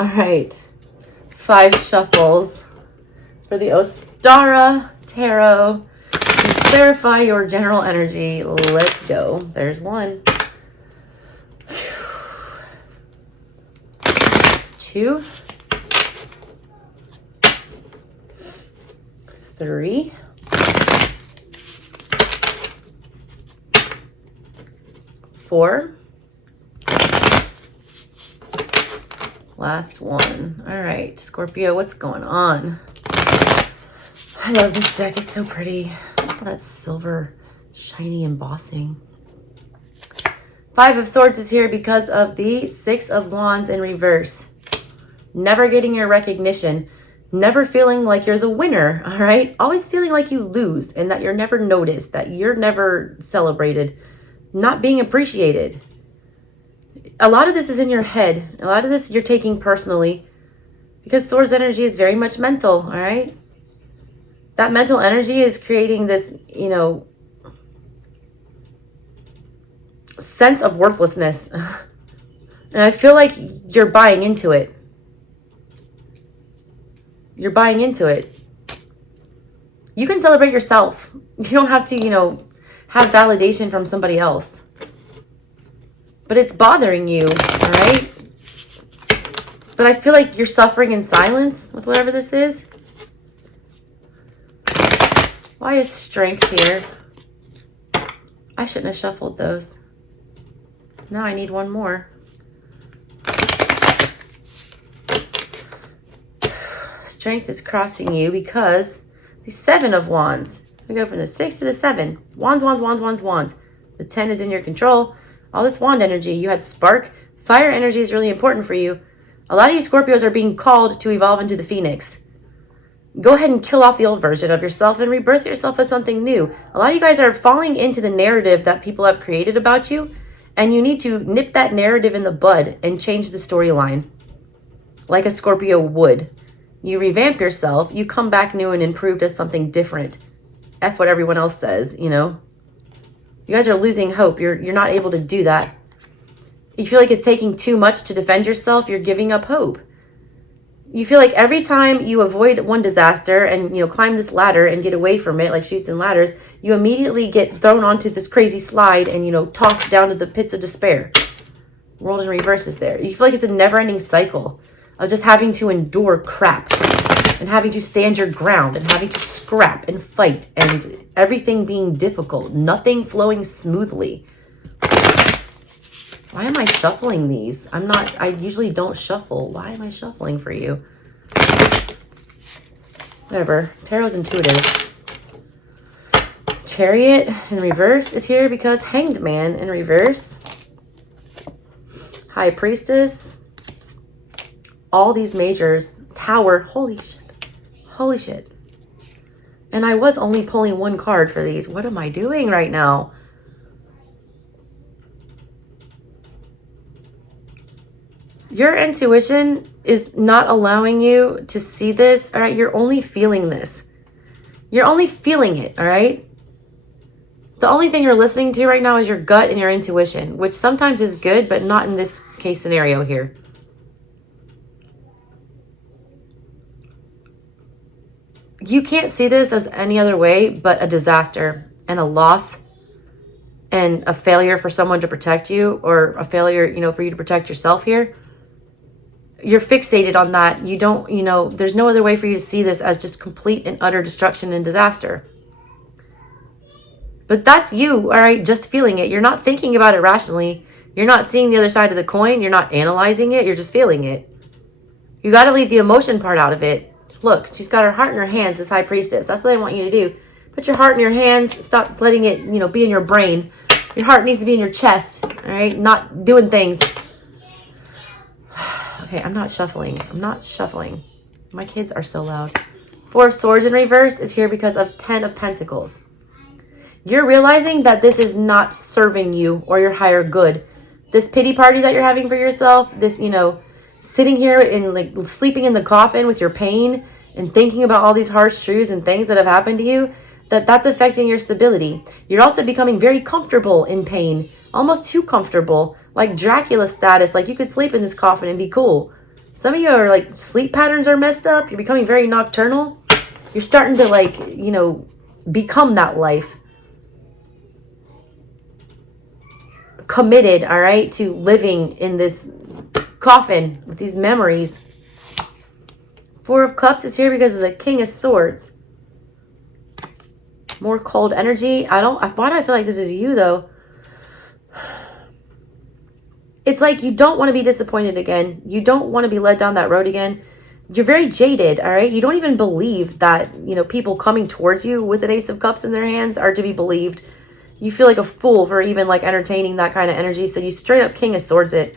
All right. 5 shuffles for the Ostara Tarot. Clarify your general energy. Let's go. There's 1. 2. 3. 4. Last 1. All right, Scorpio, what's going on? I love this deck. It's so pretty. Oh, that silver, shiny embossing. 5 of Swords is here because of the 6 of Wands in reverse. Never getting your recognition. Never feeling like you're the winner, all right? Always feeling like you lose and that you're never noticed, that you're never celebrated, not being appreciated. A lot of this is in your head. A lot of this you're taking personally because Swords energy is very much mental, all right? That mental energy is creating this, you know, sense of worthlessness. And I feel like you're buying into it. You're buying into it. You can celebrate yourself. You don't have to, you know, have validation from somebody else. But it's bothering you, all right? But I feel like you're suffering in silence with whatever this is. Why is Strength here? I shouldn't have shuffled those. Now I need 1 more. Strength is crossing you because the 7 of Wands. We go from the 6 to the 7. Wands, wands, wands, wands, wands. The 10 is in your control. All this wand energy. You had spark. Fire energy is really important for you. A lot of you Scorpios are being called to evolve into the Phoenix. Go ahead and kill off the old version of yourself and rebirth yourself as something new. A lot of you guys are falling into the narrative that people have created about you, and you need to nip that narrative in the bud and change the storyline like a Scorpio would. You revamp yourself, you come back new and improved as something different. F what everyone else says, you know. You guys are losing hope. You're not able to do that. You feel like it's taking too much to defend yourself. You're giving up hope. You feel like every time you avoid one disaster and, you know, climb this ladder and get away from it, like Chutes and Ladders, you immediately get thrown onto this crazy slide and, you know, tossed down to the pits of despair. World in reverse is there. You feel like it's a never-ending cycle of just having to endure crap and having to stand your ground and having to scrap and fight and everything being difficult, nothing flowing smoothly. Why am I shuffling these? I usually don't shuffle. Why am I shuffling for you? Whatever. Tarot's intuitive. Chariot in reverse is here because Hanged Man in reverse. High Priestess. All these majors. Tower. Holy shit. Holy shit. And I was only pulling 1 card for these. What am I doing right now? Your intuition is not allowing you to see this, all right? You're only feeling this. You're only feeling it, all right? The only thing you're listening to right now is your gut and your intuition, which sometimes is good, but not in this case scenario here. You can't see this as any other way but a disaster and a loss and a failure for someone to protect you, or a failure, you know, for you to protect yourself here. You're fixated on that. You don't, you know, there's no other way for you to see this as just complete and utter destruction and disaster. But that's you, all right, just feeling it. You're not thinking about it rationally. You're not seeing the other side of the coin. You're not analyzing it. You're just feeling it. You got to leave the emotion part out of it. Look, she's got her heart in her hands, this high priestess. That's what I want you to do. Put your heart in your hands. Stop letting it, you know, be in your brain. Your heart needs to be in your chest, all right? Not doing things. Okay, I'm not shuffling. I'm not shuffling. My kids are so loud. 4 of Swords in reverse is here because of 10 of Pentacles. You're realizing that this is not serving you or your higher good. This pity party that you're having for yourself, this, you know, sitting here and like sleeping in the coffin with your pain and thinking about all these harsh truths and things that have happened to you, that's affecting your stability. You're also becoming very comfortable in pain, almost too comfortable, like Dracula status, like you could sleep in this coffin and be cool. Some of you are like sleep patterns are messed up. You're becoming very nocturnal. You're starting to like, you know, become that life. Committed, all right, to living in this coffin with these memories. 4 of Cups is here because of the King of Swords. More cold energy. Why do I feel like this is you though? It's like you don't want to be disappointed again. You don't want to be led down that road again. You're very jaded, all right? You don't even believe that, you know, people coming towards you with an Ace of Cups in their hands are to be believed. You feel like a fool for even like entertaining that kind of energy. So you straight up King of Swords it.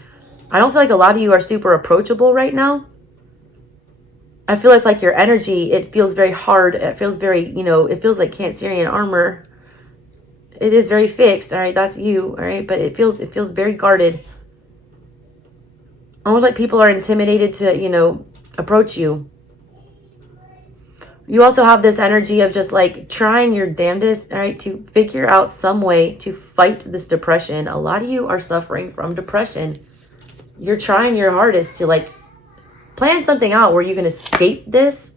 I don't feel like a lot of you are super approachable right now. I feel it's like your energy, it feels very hard. It feels very, you know, it feels like Cancerian armor. It is very fixed, all right? That's you, all right? But it feels very guarded. Almost like people are intimidated to, you know, approach you. You also have this energy of just like trying your damnedest, all right, to figure out some way to fight this depression. A lot of you are suffering from depression. You're trying your hardest to like plan something out where you can escape this.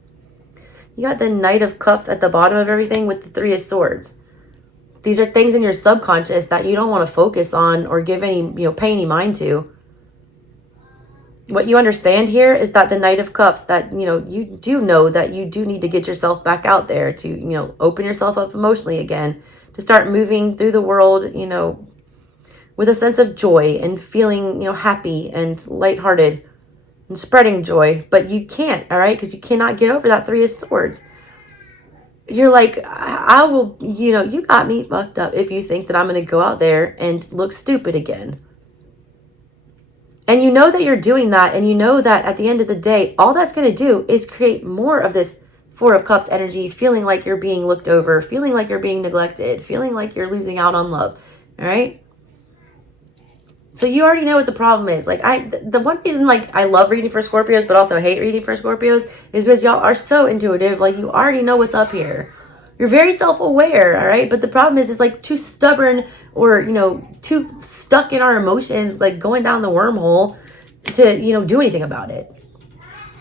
You got the Knight of Cups at the bottom of everything with the 3 of Swords. These are things in your subconscious that you don't want to focus on or give any, you know, pay any mind to. What you understand here is that the Knight of Cups, that, you know, you do know that you do need to get yourself back out there to, you know, open yourself up emotionally again, to start moving through the world, you know, with a sense of joy and feeling, you know, happy and lighthearted and spreading joy. But you can't, all right, because you cannot get over that 3 of Swords. You're like, I will, you know, you got me fucked up if you think that I'm going to go out there and look stupid again. And you know that you're doing that, and you know that at the end of the day, all that's going to do is create more of this 4 of Cups energy, feeling like you're being looked over, feeling like you're being neglected, feeling like you're losing out on love, all right? So you already know what the problem is. Like the one reason like I love reading for Scorpios, but also hate reading for Scorpios is because y'all are so intuitive. Like you already know what's up here. You're very self-aware, all right? But the problem is like too stubborn or, you know, too stuck in our emotions, like going down the wormhole to, you know, do anything about it.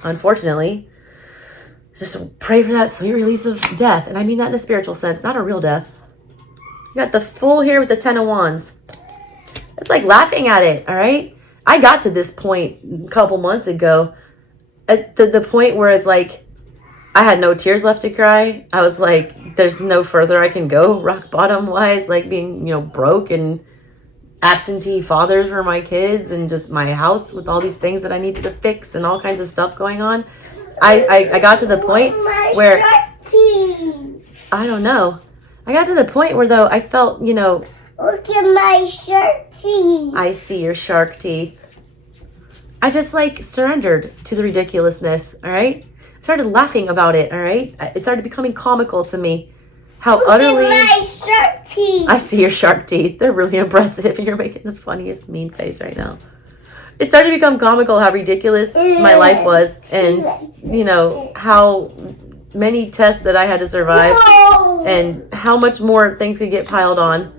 Unfortunately, just pray for that sweet release of death. And I mean that in a spiritual sense, not a real death. You got the Fool here with the 10 of Wands. It's like laughing at it, all right? I got to this point a couple months ago, at the point where it's like, I had no tears left to cry. I was like, there's no further I can go, rock bottom wise, like being, you know, broke and absentee fathers for my kids and just my house with all these things that I needed to fix and all kinds of stuff going on. I got to the point where, I don't know. I got to the point where though I felt, you know, look at my shark teeth. I see your shark teeth. I just like surrendered to the ridiculousness, all right? I started laughing about it, all right? It started becoming comical to me. How look utterly... at my shark teeth. I see your shark teeth. They're really impressive. You're making the funniest mean face right now. It started to become comical how ridiculous my life was. And, you know, how many tests that I had to survive. No. And how much more things could get piled on.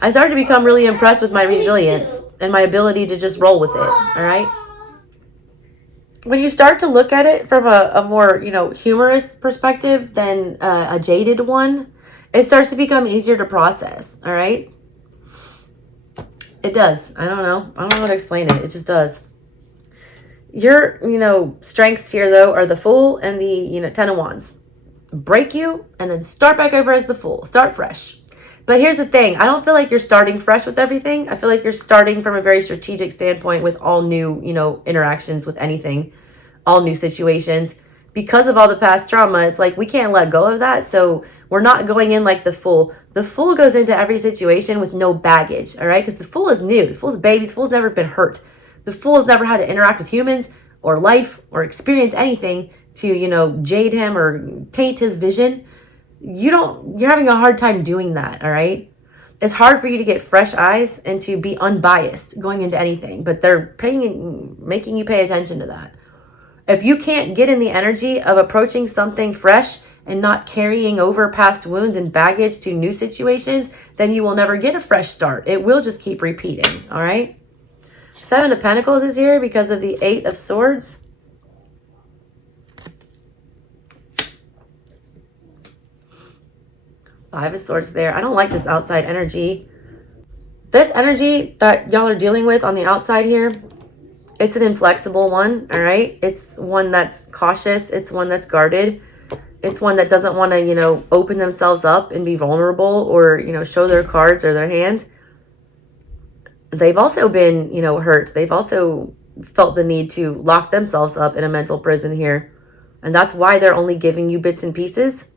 I started to become really impressed with my resilience and my ability to just roll with it, all right? When you start to look at it from a more, you know, humorous perspective than a jaded one, it starts to become easier to process, all right? It does. I don't know. I don't know how to explain it. It just does. Your, strengths here, though, are the Fool and the, 10 of Wands. Break you and then start back over as the Fool. Start fresh. But here's the thing. I don't feel like you're starting fresh with everything. I feel like you're starting from a very strategic standpoint with all new, interactions with anything, all new situations. Because of all the past trauma, it's like we can't let go of that. So we're not going in like the Fool. The Fool goes into every situation with no baggage, all right? Because the Fool is new. The Fool's a baby. The Fool's never been hurt. The Fool has never had to interact with humans or life or experience anything to, jade him or taint his vision. You're having a hard time doing that, all right? It's hard for you to get fresh eyes and to be unbiased going into anything, but they're making you pay attention to that. If you can't get in the energy of approaching something fresh and not carrying over past wounds and baggage to new situations, then you will never get a fresh start. It will just keep repeating, all right? 7 of Pentacles is here because of the 8 of Swords. Five of Swords there. I don't like this outside energy. This energy that y'all are dealing with on the outside here, it's an inflexible one, all right? It's one that's cautious. It's one that's guarded. It's one that doesn't want to, open themselves up and be vulnerable or, show their cards or their hand. They've also been, hurt. They've also felt the need to lock themselves up in a mental prison here. And that's why they're only giving you bits and pieces.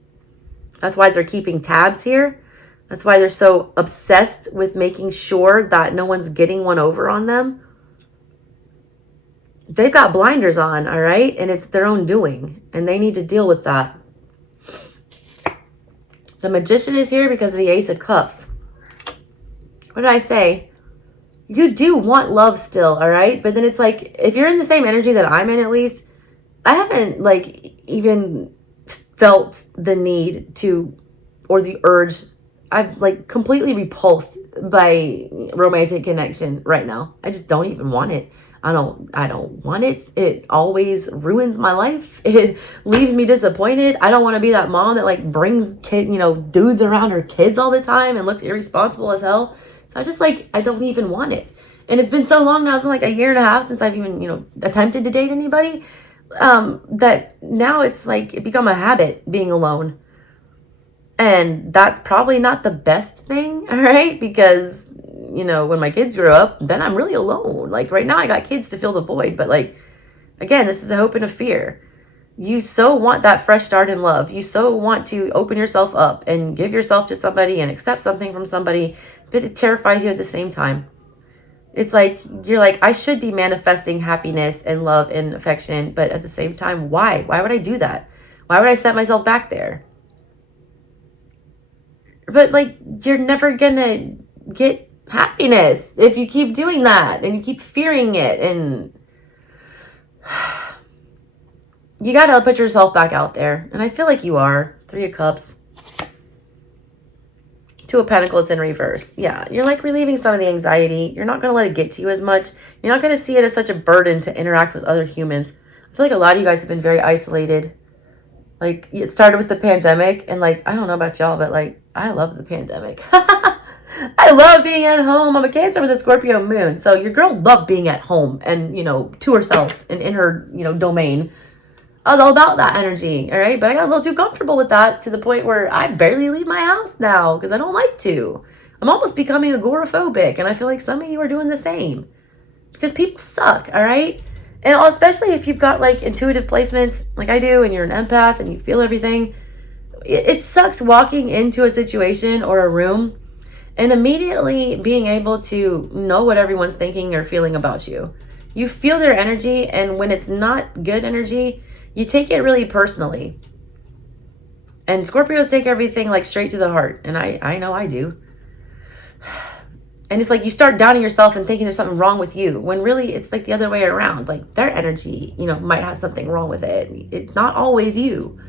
That's why they're keeping tabs here. That's why they're so obsessed with making sure that no one's getting one over on them. They've got blinders on, all right? And it's their own doing. And they need to deal with that. The Magician is here because of the Ace of Cups. What did I say? You do want love still, all right? But then it's like, if you're in the same energy that I'm in, at least, I haven't, even felt the need to, or the urge. I'm, completely repulsed by romantic connection right now. I just don't even want it. I don't want it. It always ruins my life. It leaves me disappointed. I don't want to be that mom that, brings dudes around her kids all the time and looks irresponsible as hell. So I just I don't even want it. And it's been so long now. It's been a year and a half since I've even, attempted to date anybody. That now it's it become a habit being alone. And that's probably not the best thing, all right? Because, when my kids grow up, then I'm really alone. Right now I got kids to fill the void. But again, this is a hope and a fear. You so want that fresh start in love. You so want to open yourself up and give yourself to somebody and accept something from somebody, but it terrifies you at the same time. It's you're I should be manifesting happiness and love and affection, but at the same time, why? Why would I do that? Why would I set myself back there? But you're never gonna get happiness if you keep doing that and you keep fearing it, and you gotta put yourself back out there. And I feel like you are. 3 of Cups. 2 of Pentacles in reverse. Yeah, you're relieving some of the anxiety. You're not going to let it get to you as much. You're not going to see it as such a burden to interact with other humans. I feel like a lot of you guys have been very isolated. It started with the pandemic, and I don't know about y'all, but I love the pandemic. I love being at home. I'm a Cancer with a Scorpio moon. So your girl loved being at home and, to herself and in her, domain. I was all about that energy, all right? But I got a little too comfortable with that to the point where I barely leave my house now because I don't like to. I'm almost becoming agoraphobic, and I feel like some of you are doing the same because people suck, all right? And especially if you've got intuitive placements like I do, and you're an empath and you feel everything. It sucks walking into a situation or a room and immediately being able to know what everyone's thinking or feeling about you. You feel their energy, and when it's not good energy, you take it really personally. And Scorpios take everything straight to the heart. And I know I do. And it's you start doubting yourself and thinking there's something wrong with you, when really it's the other way around. Their energy, might have something wrong with it. It's not always you.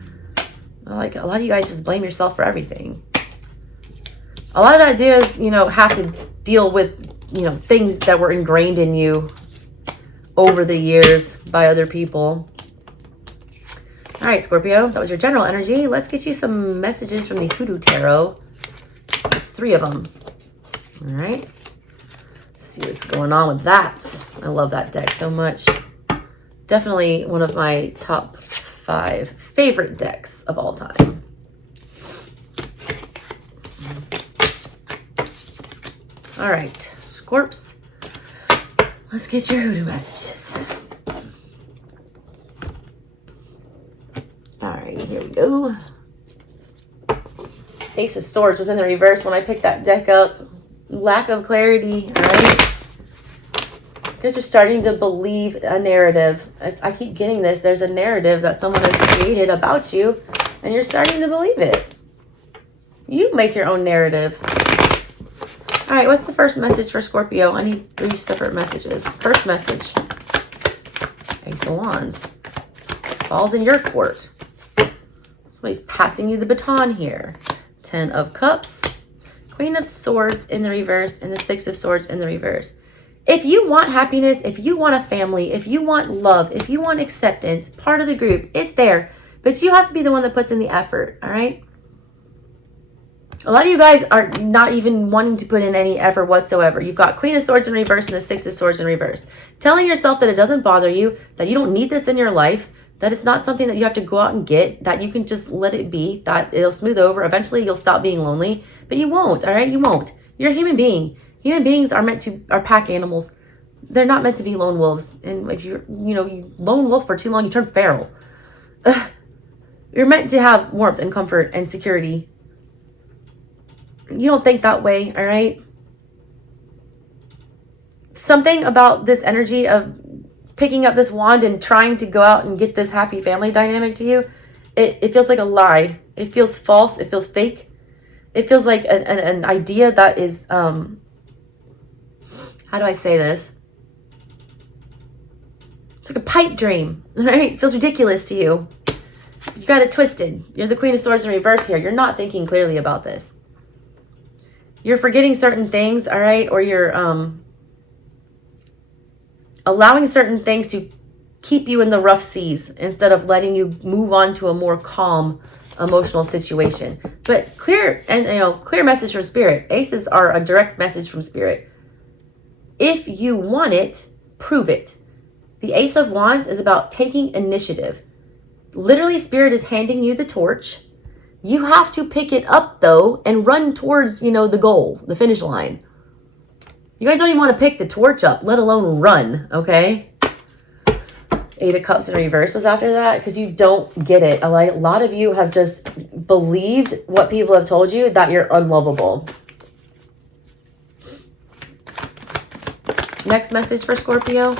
A lot of you guys just blame yourself for everything. A lot of that is, have to deal with, things that were ingrained in you over the years by other people. All right, Scorpio, that was your general energy. Let's get you some messages from the Hoodoo Tarot. 3 of them. All right. see what's going on with that. I love that deck so much. Definitely one of my top 5 favorite decks of all time. All right, Scorps, let's get your hoodoo messages. All right, here we go. Ace of Swords was in the reverse when I picked that deck up. Lack of clarity, all right? You guys are starting to believe a narrative. I keep getting this. There's a narrative that someone has created about you, and you're starting to believe it. You make your own narrative. All right, what's the first message for Scorpio? I need 3 separate messages. First message. Ace of Wands. Ball's in your court. Somebody's passing you the baton here. 10 of Cups. Queen of Swords in the reverse, and the 6 of Swords in the reverse. If you want happiness, if you want a family, if you want love, if you want acceptance, part of the group, it's there. But you have to be the one that puts in the effort, all right? A lot of you guys are not even wanting to put in any effort whatsoever. You've got Queen of Swords in reverse and the 6 of Swords in reverse. Telling yourself that it doesn't bother you, that you don't need this in your life, that it's not something that you have to go out and get, that you can just let it be, that it'll smooth over. Eventually, you'll stop being lonely, but you won't, all right? You won't. You're a human being. Human beings are pack animals. They're not meant to be lone wolves. And if you lone wolf for too long, you turn feral. You're meant to have warmth and comfort and security. You don't think that way, all right? Something about this energy of picking up this wand and trying to go out and get this happy family dynamic to you, it feels like a lie. It feels false. It feels fake. It feels like an idea that is, how do I say this? It's like a pipe dream, right? It feels ridiculous to you. You got it twisted. You're the Queen of Swords in reverse here. You're not thinking clearly about this. You're forgetting certain things, all right? Or you're allowing certain things to keep you in the rough seas instead of letting you move on to a more calm emotional situation. But clear message from Spirit. Aces are a direct message from Spirit. If you want it, prove it. The Ace of Wands is about taking initiative. Literally, Spirit is handing you the torch. You have to pick it up, though, and run towards, the goal, the finish line. You guys don't even want to pick the torch up, let alone run, okay? 8 of Cups in reverse was after that, because you don't get it. A lot of you have just believed what people have told you, that you're unlovable. Next message for Scorpio.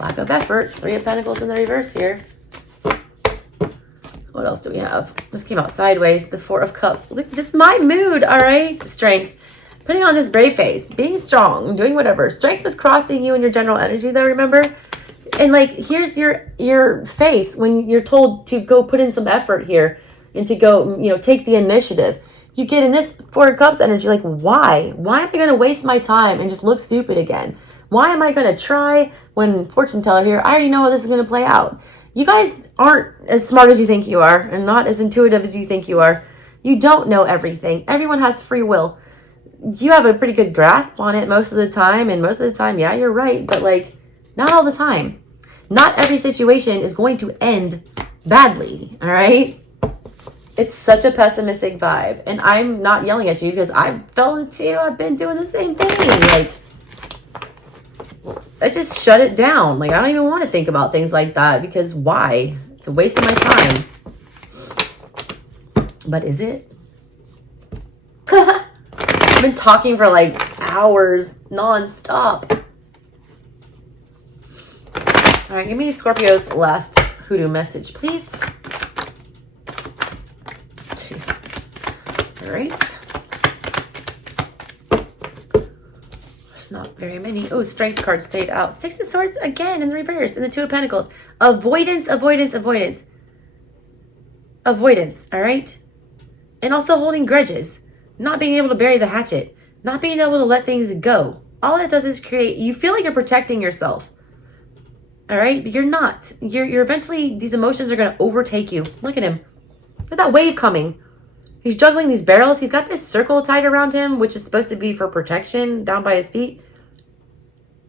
Lack of effort. 3 of Pentacles in the reverse here. What else do we have? This came out sideways. The 4 of Cups. Look, this is my mood, all right? Strength. Putting on this brave face. Being strong. Doing whatever. Strength was crossing you in your general energy, though, remember? And, here's your face when you're told to go put in some effort here and to go, take the initiative. You get in this 4 of Cups energy, why? Why am I going to waste my time and just look stupid again? Why am I going to try when fortune teller here? I already know how this is going to play out. You guys aren't as smart as you think you are and not as intuitive as you think you are. You don't know everything. Everyone has free will. You have a pretty good grasp on it most of the time. And most of the time, yeah, you're right. But not all the time. Not every situation is going to end badly. All right. It's such a pessimistic vibe. And I'm not yelling at you because I felt it too. I've been doing the same thing. I just shut it down. I don't even want to think about things like that because why? It's a waste of my time. But is it? I've been talking for hours non-stop. All right, give me Scorpio's last hoodoo message, please. Jeez. All right. Not very many. Oh, strength card stayed out. 6 of Swords again in the reverse. And the 2 of Pentacles. Avoidance, avoidance, avoidance. Avoidance, all right? And also holding grudges. Not being able to bury the hatchet. Not being able to let things go. All it does is you feel like you're protecting yourself. All right? But you're not. You're eventually, these emotions are going to overtake you. Look at him. Look at that wave coming. He's juggling these barrels. He's got this circle tied around him, which is supposed to be for protection down by his feet.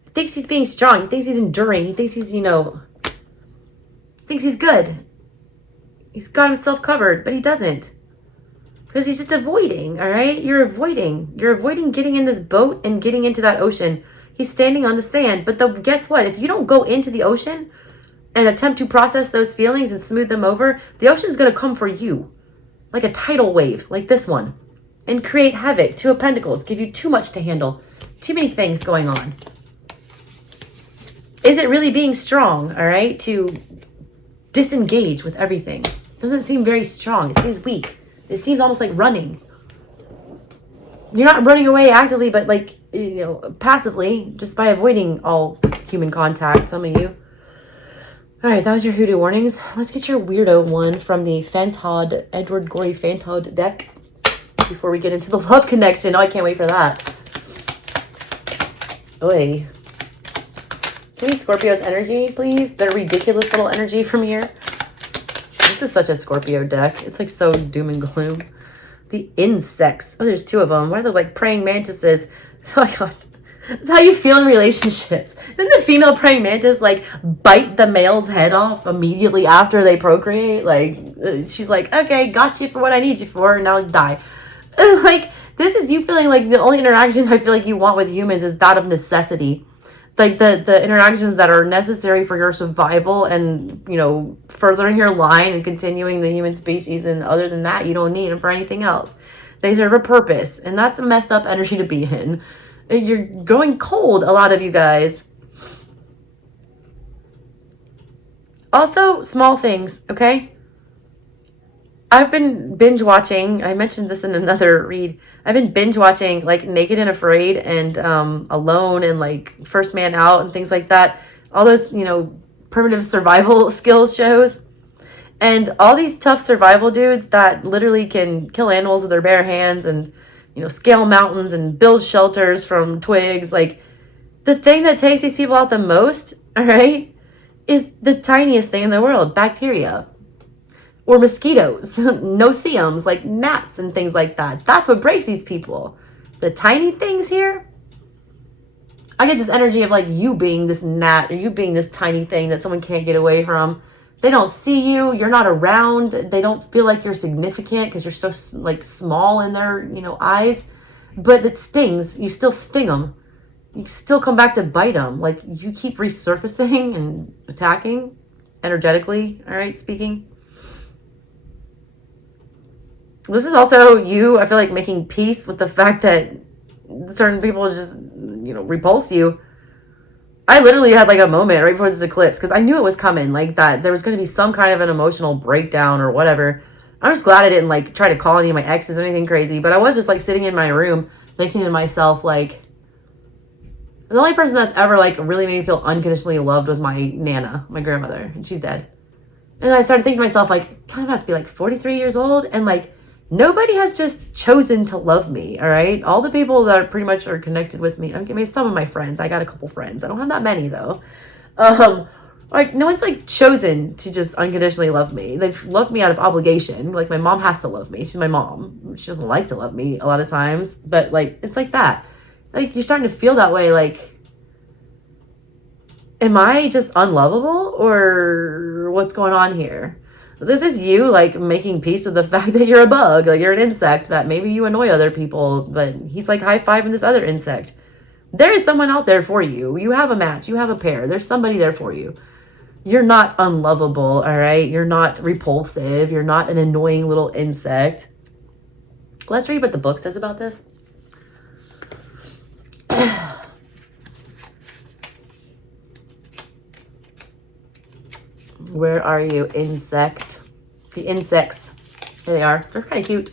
He thinks he's being strong. He thinks he's enduring. He thinks he's, thinks he's good. He's got himself covered, but he doesn't. Because he's just avoiding, all right? You're avoiding. You're avoiding getting in this boat and getting into that ocean. He's standing on the sand. But guess what? If you don't go into the ocean and attempt to process those feelings and smooth them over, the ocean's going to come for you. Like a tidal wave, like this one. And create havoc. Two of Pentacles. Give you too much to handle. Too many things going on. Is it really being strong, all right? To disengage with everything. Doesn't seem very strong. It seems weak. It seems almost like running. You're not running away actively, but like, passively, just by avoiding all human contact, some of you. All right, that was your hoodoo warnings. Let's get your weirdo one from the Fantod, Edward Gorey Fantod deck before we get into the love connection. Oh, I can't wait for that. Oy. Give me Scorpio's energy, please. Their ridiculous little energy from here. This is such a Scorpio deck. It's like so doom and gloom. The insects. Oh, there's two of them. What are they, like praying mantises? Oh my god. That's how you feel in relationships. Didn't the female praying mantis like bite the male's head off immediately after they procreate? Like, she's like, okay, got you for what I need you for, and now die. Like, this is you feeling like the only interaction I feel like you want with humans is that of necessity. Like the interactions that are necessary for your survival and, furthering your line and continuing the human species. And other than that, you don't need them for anything else. They serve a purpose. And that's a messed up energy to be in. You're going cold, a lot of you guys. Also, small things, okay? I've been binge watching. I mentioned this in another read. I've been binge watching like Naked and Afraid and Alone and like First Man Out and things like that. All those, primitive survival skills shows. And all these tough survival dudes that literally can kill animals with their bare hands and, scale mountains and build shelters from twigs. Like, the thing that takes these people out the most, all right, is the tiniest thing in the world, bacteria. Or mosquitoes, no-see-ums, like gnats and things like that. That's what breaks these people. The tiny things here. I get this energy of like you being this gnat or you being this tiny thing that someone can't get away from. They don't see you. You're not around. They don't feel like you're significant because you're so like small in their, eyes. But it stings. You still sting them. You still come back to bite them. Like you keep resurfacing and attacking energetically, all right, speaking. This is also you, I feel like, making peace with the fact that certain people just, repulse you. I literally had like a moment right before this eclipse because I knew it was coming, like that there was going to be some kind of an emotional breakdown or whatever. I'm just glad I didn't like try to call any of my exes or anything crazy, but I was just like sitting in my room thinking to myself, like, the only person that's ever like really made me feel unconditionally loved was my Nana, my grandmother, and she's dead. And I started thinking to myself, like, kind of about to be like 43 years old and like, nobody has just chosen to love me, all right? All the people that are pretty much are connected with me, I mean, some of my friends, I got a couple friends. I don't have that many, though. Like, no one's, like, chosen to just unconditionally love me. They've loved me out of obligation. Like, my mom has to love me. She's my mom. She doesn't like to love me a lot of times. But, like, it's like that. Like, you're starting to feel that way, like, am I just unlovable? Or what's going on here? This is you, like, making peace with the fact that you're a bug. Like, you're an insect that maybe you annoy other people. But he's, like, high-fiving this other insect. There is someone out there for you. You have a match. You have a pair. There's somebody there for you. You're not unlovable, all right? You're not repulsive. You're not an annoying little insect. Let's read what the book says about this. Where are you, insect? The insects. There they are. They're kind of cute.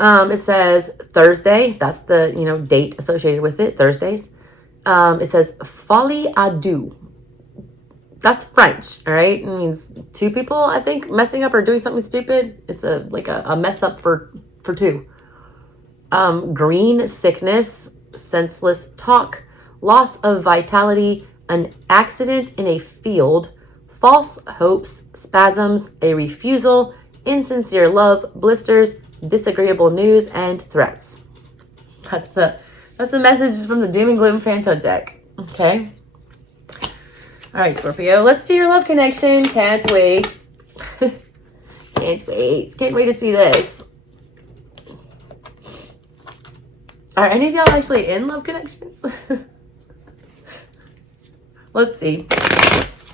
It says Thursday. That's the, date associated with it. Thursdays. It says folie à deux. That's French, all right? It means two people, I think, messing up or doing something stupid. It's a mess up for two. Green sickness, senseless talk, loss of vitality, an accident in a field, false hopes, spasms, a refusal, insincere love, blisters, disagreeable news, and threats. That's the message from the Doom and Gloom Fantod deck. Okay. All right, Scorpio, let's do your love connection. Can't wait. Can't wait. Can't wait to see this. Are any of y'all actually in love connections? Let's see.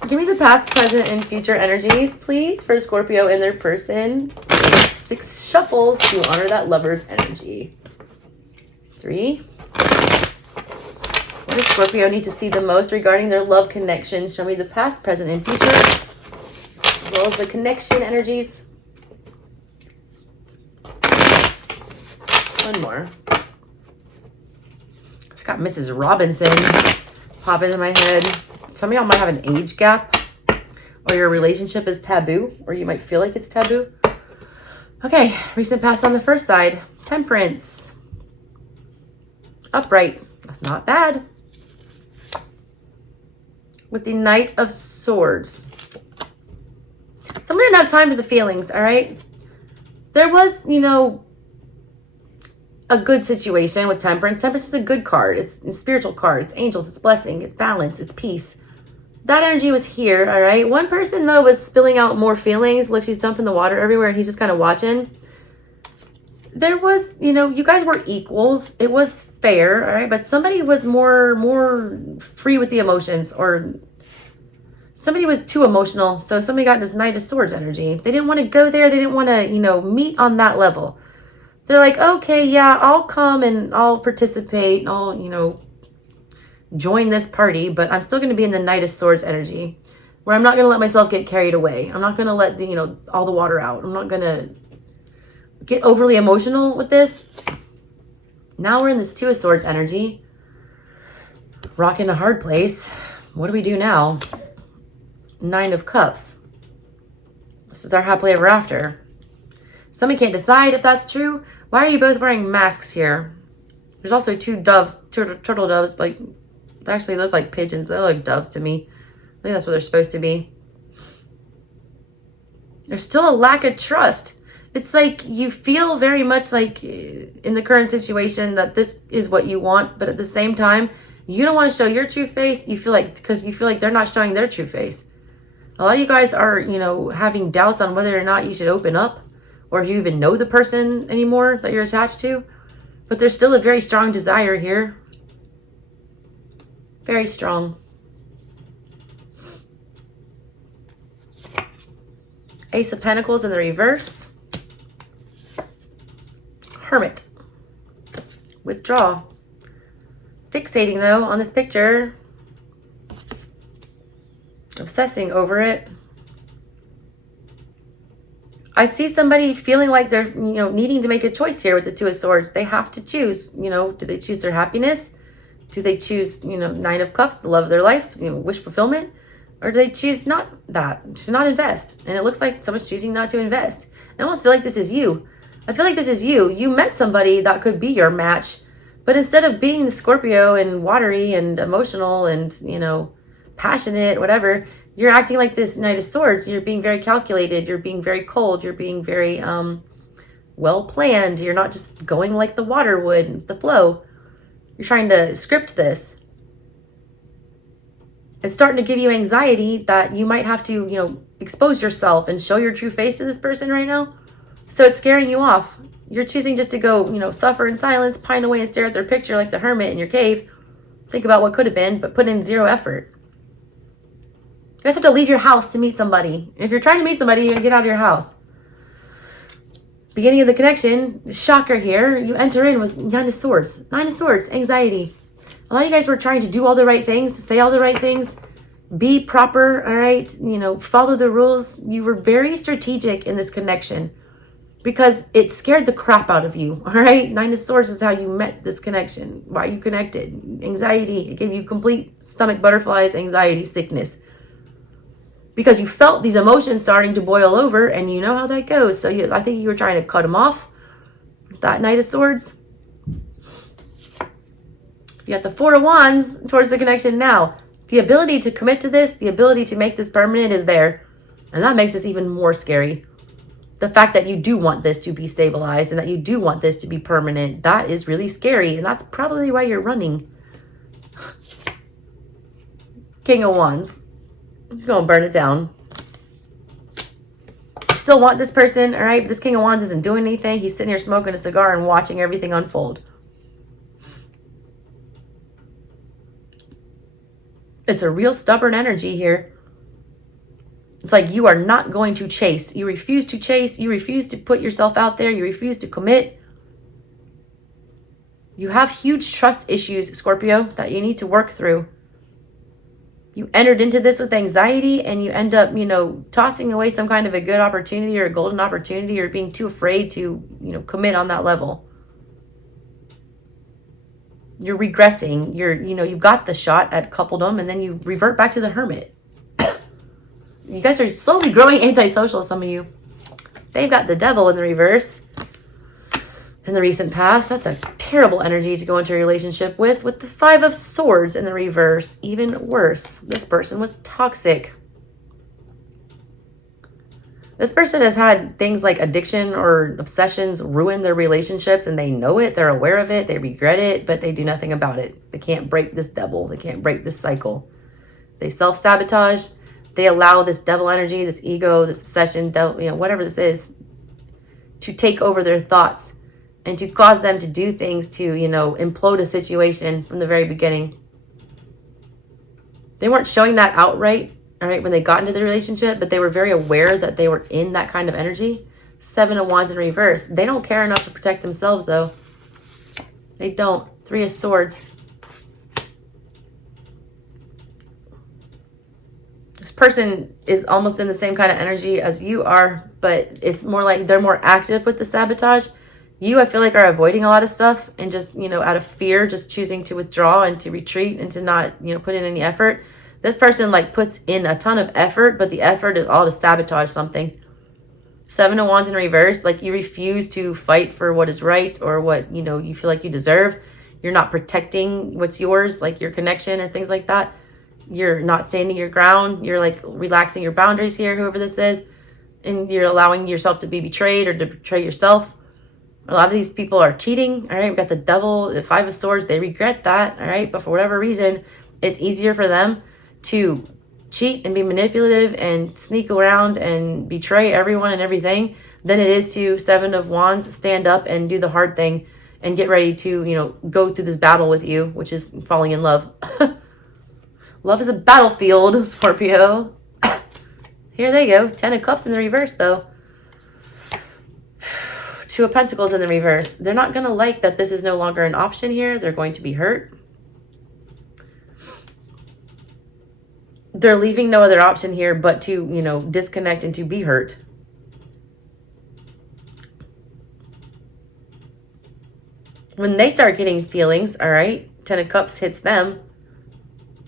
Give me the past, present, and future energies, please, for Scorpio and their person. 6 shuffles to honor that lover's energy. 3. What does Scorpio need to see the most regarding their love connection? Show me the past, present, and future, as well as the connection energies. 1 more. Just got Mrs. Robinson pop into my head. Some of y'all might have an age gap, or your relationship is taboo, or you might feel like it's taboo. Okay, recent past on the first side. Temperance. Upright. That's not bad. With the Knight of Swords. Somebody didn't have time for the feelings, all right? There was, you know, a good situation with Temperance. Temperance is a good card. It's a spiritual card. It's angels. It's blessing. It's balance. It's peace. That energy was here, all right? One person, though, was spilling out more feelings. Look, she's dumping the water everywhere, and he's just kind of watching. There was, you know, you guys were equals. It was fair, all right? But somebody was more free with the emotions, or somebody was too emotional. So somebody got this Knight of Swords energy. They didn't want to go there. They didn't want to, you know, meet on that level. They're like, okay, yeah, I'll come and I'll participate. And I'll, you know, join this party, but I'm still going to be in the Knight of Swords energy, where I'm not going to let myself get carried away. I'm not going to let the, you know, all the water out. I'm not going to get overly emotional with this. Now we're in this 2 of Swords energy. Rocking a hard place. What do we do now? 9 of Cups. This is our happily ever after. Somebody can't decide if that's true. Why are you both wearing masks here? There's also 2 doves, turtle doves, but they actually look like pigeons. They look like doves to me. I think that's what they're supposed to be. There's still a lack of trust. It's like you feel very much like in the current situation that this is what you want, but at the same time, you don't want to show your true face. You feel like, because you feel like they're not showing their true face. A lot of you guys are, you know, having doubts on whether or not you should open up, or if you even know the person anymore that you're attached to. But there's still a very strong desire here. Very strong. Ace of Pentacles in the reverse. Hermit. Withdraw. Fixating, though, on this picture. Obsessing over it. I see somebody feeling like they're, you know, needing to make a choice here with the 2 of Swords. They have to choose, you know, do they choose their happiness? Do they choose, you know, 9 of Cups, the love of their life, you know, wish fulfillment? Or do they choose not that, to not invest? And it looks like someone's choosing not to invest. I almost feel like this is you. I feel like this is you. You met somebody that could be your match, but instead of being the Scorpio and watery and emotional and, you know, passionate, whatever, you're acting like this Knight of Swords. You're being very calculated. You're being very cold. You're being very well planned. You're not just going like the water would, the flow. You're trying to script this. It's starting to give you anxiety that you might have to, you know, expose yourself and show your true face to this person right now. So it's scaring you off. You're choosing just to go, you know, suffer in silence, pine away and stare at their picture like the hermit in your cave. Think about what could have been, but put in 0 effort. You guys have to leave your house to meet somebody. If you're trying to meet somebody, you're going to get out of your house. Beginning of the connection, shocker here. You enter in with 9 of Swords. 9 of Swords, anxiety. A lot of you guys were trying to do all the right things, say all the right things, be proper, all right? You know, follow the rules. You were very strategic in this connection because it scared the crap out of you, all right? 9 of Swords is how you met this connection, why you connected. Anxiety, it gave you complete stomach butterflies, anxiety, sickness. Because you felt these emotions starting to boil over, and you know how that goes. So I think you were trying to cut them off. That Knight of Swords. You got the 4 of Wands towards the connection now. The ability to commit to this, the ability to make this permanent is there. And that makes this even more scary. the fact that you do want this to be stabilized and that you do want this to be permanent, that is really scary. And that's probably why you're running. King of Wands. You're going to burn it down. You still want this person, all right? This King of Wands isn't doing anything. He's sitting here smoking a cigar and watching everything unfold. It's a real stubborn energy here. It's like you are not going to chase. You refuse to chase. You refuse to put yourself out there. You refuse to commit. You have huge trust issues, Scorpio, that you need to work through. You entered into this with anxiety and you end up, tossing away some kind of a good opportunity or a golden opportunity or being too afraid to, commit on that level. You're regressing. You got the shot at coupledom and then you revert back to the hermit. You guys are slowly growing antisocial, some of you. They've got the devil in the reverse in the recent past. That's a terrible energy to go into a relationship with the 5 of Swords in the reverse. Even worse. This person was toxic. This person has had things like addiction or obsessions ruin their relationships, and they know it. They're aware of it. They regret it, but they do nothing about it. They can't break this devil. They can't break this cycle. They self-sabotage. They allow this devil energy, this ego, this obsession, whatever this is, to take over their thoughts and to cause them to do things to, implode a situation from the very beginning. They weren't showing that outright, all right, when they got into the relationship, but they were very aware that they were in that kind of energy. 7 of Wands in reverse. They don't care enough to protect themselves, though. They don't. 3 of Swords. This person is almost in the same kind of energy as you are, but it's more like they're more active with the sabotage. You, I feel like, are avoiding a lot of stuff and just, out of fear, just choosing to withdraw and to retreat and to not, put in any effort. This person, puts in a ton of effort, but the effort is all to sabotage something. 7 of Wands in reverse, you refuse to fight for what is right or what, you feel like you deserve. You're not protecting what's yours, like your connection or things like that. You're not standing your ground. You're relaxing your boundaries here, whoever this is. And you're allowing yourself to be betrayed or to betray yourself. A lot of these people are cheating. All right. We've got the devil, the 5 of Swords. They regret that. All right. But for whatever reason, it's easier for them to cheat and be manipulative and sneak around and betray everyone and everything than it is to 7 of Wands stand up and do the hard thing and get ready to, go through this battle with you, which is falling in love. Love is a battlefield, Scorpio. Here they go. 10 of Cups in the reverse, though. 2 of Pentacles in the reverse. They're not going to like that this is no longer an option here. They're going to be hurt. They're leaving no other option here but to, disconnect and to be hurt. When they start getting feelings, all right, 10 of Cups hits them.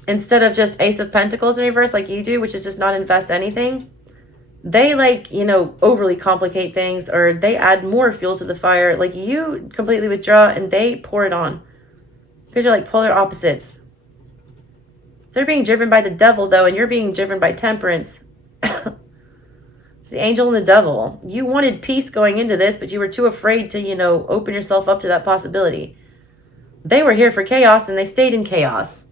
Instead of just Ace of Pentacles in reverse like you do, which is just not invest anything, they overly complicate things or they add more fuel to the fire. You completely withdraw and they pour it on because you're polar opposites. They're being driven by the devil, though, and you're being driven by Temperance. The angel and the devil. You wanted peace going into this, but you were too afraid to, open yourself up to that possibility. They were here for chaos and they stayed in chaos.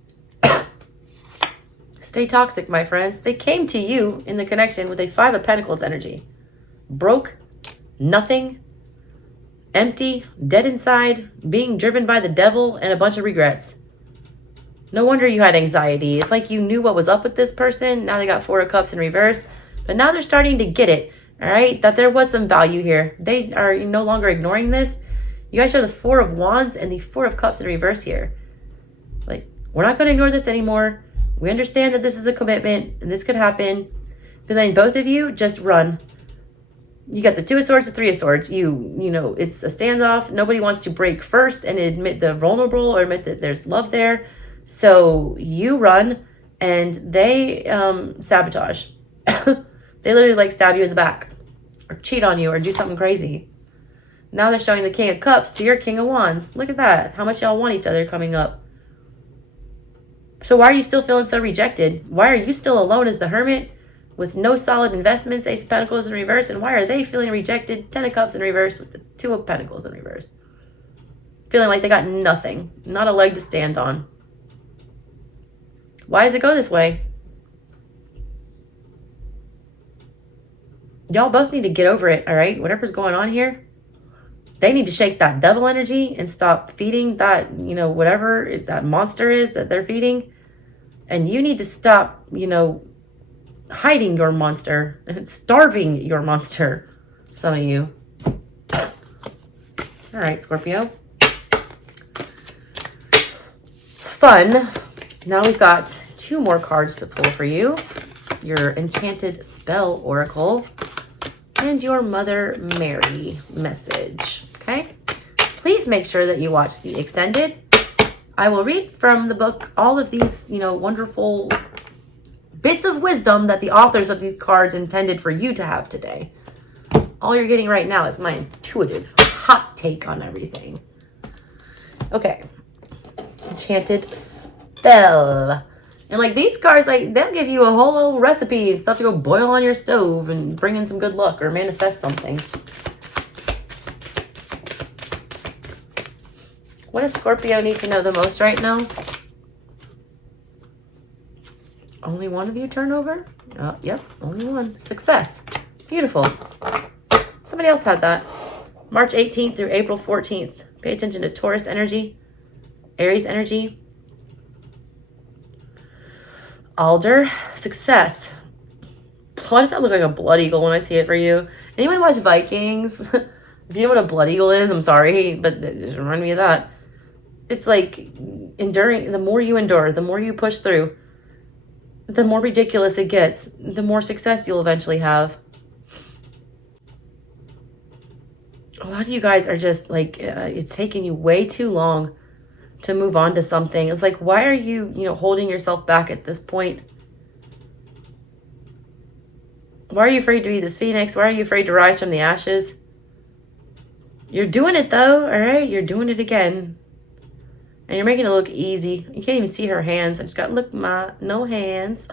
Stay toxic, my friends. They came to you in the connection with a 5 of Pentacles energy. Broke, nothing, empty, dead inside, being driven by the devil, and a bunch of regrets. No wonder you had anxiety. It's like you knew what was up with this person. Now they got 4 of Cups in reverse. But now they're starting to get it, all right? That there was some value here. They are no longer ignoring this. You guys show the 4 of Wands and the 4 of Cups in reverse here. We're not going to ignore this anymore. We understand that this is a commitment and this could happen. But then both of you just run. You got the 2 of Swords, the 3 of Swords. It's a standoff. Nobody wants to break first and admit the vulnerable or admit that there's love there. So you run and they sabotage. They literally stab you in the back or cheat on you or do something crazy. Now they're showing the King of Cups to your King of Wands. Look at that. How much y'all want each other coming up. So why are you still feeling so rejected? Why are you still alone as the Hermit? with no solid investments, Ace of Pentacles in reverse. And why are they feeling rejected? 10 of Cups in reverse with the 2 of Pentacles in reverse. Feeling like they got nothing, not a leg to stand on. Why does it go this way? Y'all both need to get over it, all right? Whatever's going on here, they need to shake that devil energy and stop feeding that, you know, whatever that monster is that they're feeding. And you need to stop, you know, hiding your monster and starving your monster. Some of you. All right, Scorpio. Fun. Now we've got 2 more cards to pull for you. Your Enchanted Spell Oracle and your Mother Mary message. Okay? Please make sure that you watch the extended. I will read from the book all of these, you know, wonderful bits of wisdom that the authors of these cards intended for you to have today. All you're getting right now is my intuitive hot take on everything. Okay. Enchanted Spell. And like these cards, like they'll give you a whole recipe and stuff to go boil on your stove and bring in some good luck or manifest something. What does Scorpio need to know the most right now? Only one of you turn over? Yep, only one. Success. Beautiful. Somebody else had that. March 18th through April 14th. Pay attention to Taurus energy, Aries energy. Alder, success. Why does that look like a blood eagle when I see it for you? Anyone watch Vikings? If you know what a blood eagle is, I'm sorry, but it just reminded me of that. It's like enduring. The more you endure, the more you push through, the more ridiculous it gets, the more success you'll eventually have. A lot of you guys are just like, it's taking you way too long to move on to something. It's like, why are you, holding yourself back at this point? Why are you afraid to be this phoenix? Why are you afraid to rise from the ashes? You're doing it though, all right? You're doing it again. And you're making it look easy. You can't even see her hands. I just got, look, no hands.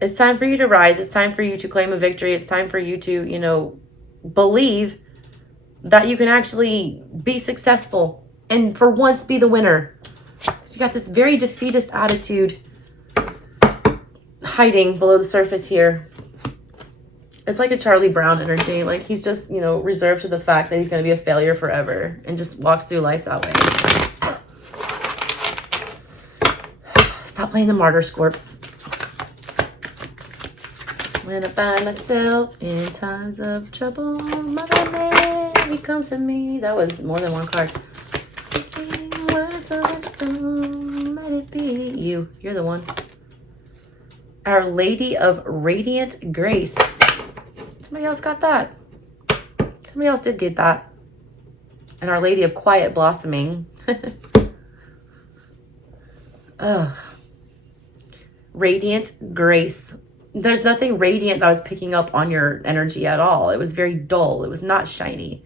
It's time for you to rise. It's time for you to claim a victory. It's time for you to, believe that you can actually be successful and for once be the winner. So you got this very defeatist attitude hiding below the surface here. It's like a Charlie Brown energy. Like he's just, reserved to the fact that he's going to be a failure forever and just walks through life that way. Stop playing the martyr, Scorps. When I find myself in times of trouble, Mother Mary comes to me. That was more than one card. Speaking words of wisdom, let it be you. You're the one. Our Lady of Radiant Grace. Somebody else got that. Somebody else did get that. And Our Lady of Quiet Blossoming. Ugh. Radiant Grace. There's nothing radiant that I was picking up on your energy at all. It was very dull. It was not shiny.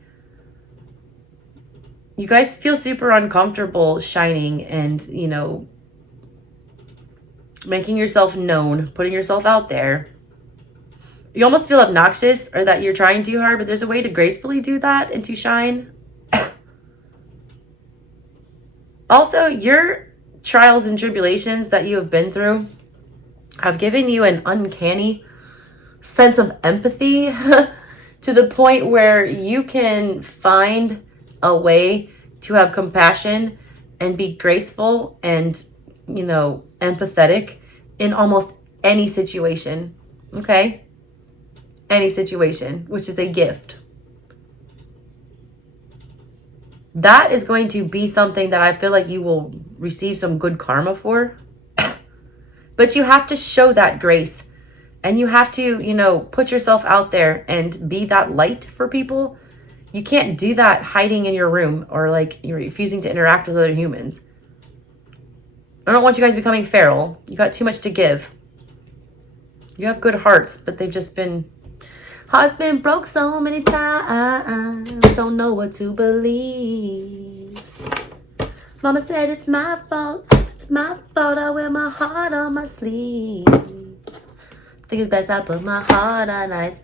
You guys feel super uncomfortable shining and, making yourself known, putting yourself out there. You almost feel obnoxious or that you're trying too hard, but there's a way to gracefully do that and to shine. Also, your trials and tribulations that you have been through have given you an uncanny sense of empathy to the point where you can find a way to have compassion and be graceful and, empathetic in almost any situation. Okay? Any situation, which is a gift. That is going to be something that I feel like you will receive some good karma for. But you have to show that grace. And you have to, put yourself out there and be that light for people. You can't do that hiding in your room or like you're refusing to interact with other humans. I don't want you guys becoming feral. You got too much to give. You have good hearts, but they've just been... Heart's been broke so many times. Don't know what to believe. Mama said it's my fault. It's my fault I wear my heart on my sleeve. Think it's best I put my heart on ice,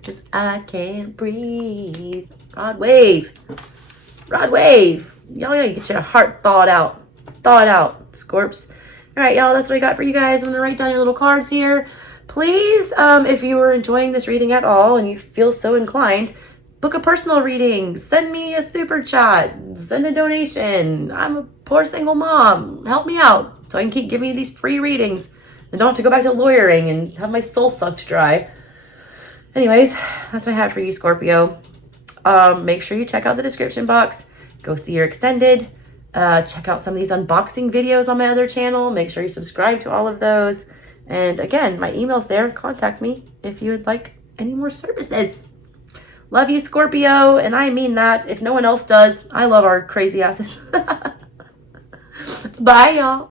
cause I can't breathe. Rod wave. Rod wave. Y'all gotta get your heart thawed out. Thaw it out, Scorps. All right, y'all, that's what I got for you guys. I'm gonna write down your little cards here. Please, if you are enjoying this reading at all and you feel so inclined, book a personal reading. Send me a super chat. Send a donation. I'm a poor single mom. Help me out so I can keep giving you these free readings and don't have to go back to lawyering and have my soul sucked dry. Anyways, that's what I had for you, Scorpio. Make sure you check out the description box. Go see your extended. Check out some of these unboxing videos on my other channel. Make sure you subscribe to all of those. And again, my email's there. Contact me if you would like any more services. Love you, Scorpio. And I mean that. If no one else does, I love our crazy asses. Bye, y'all.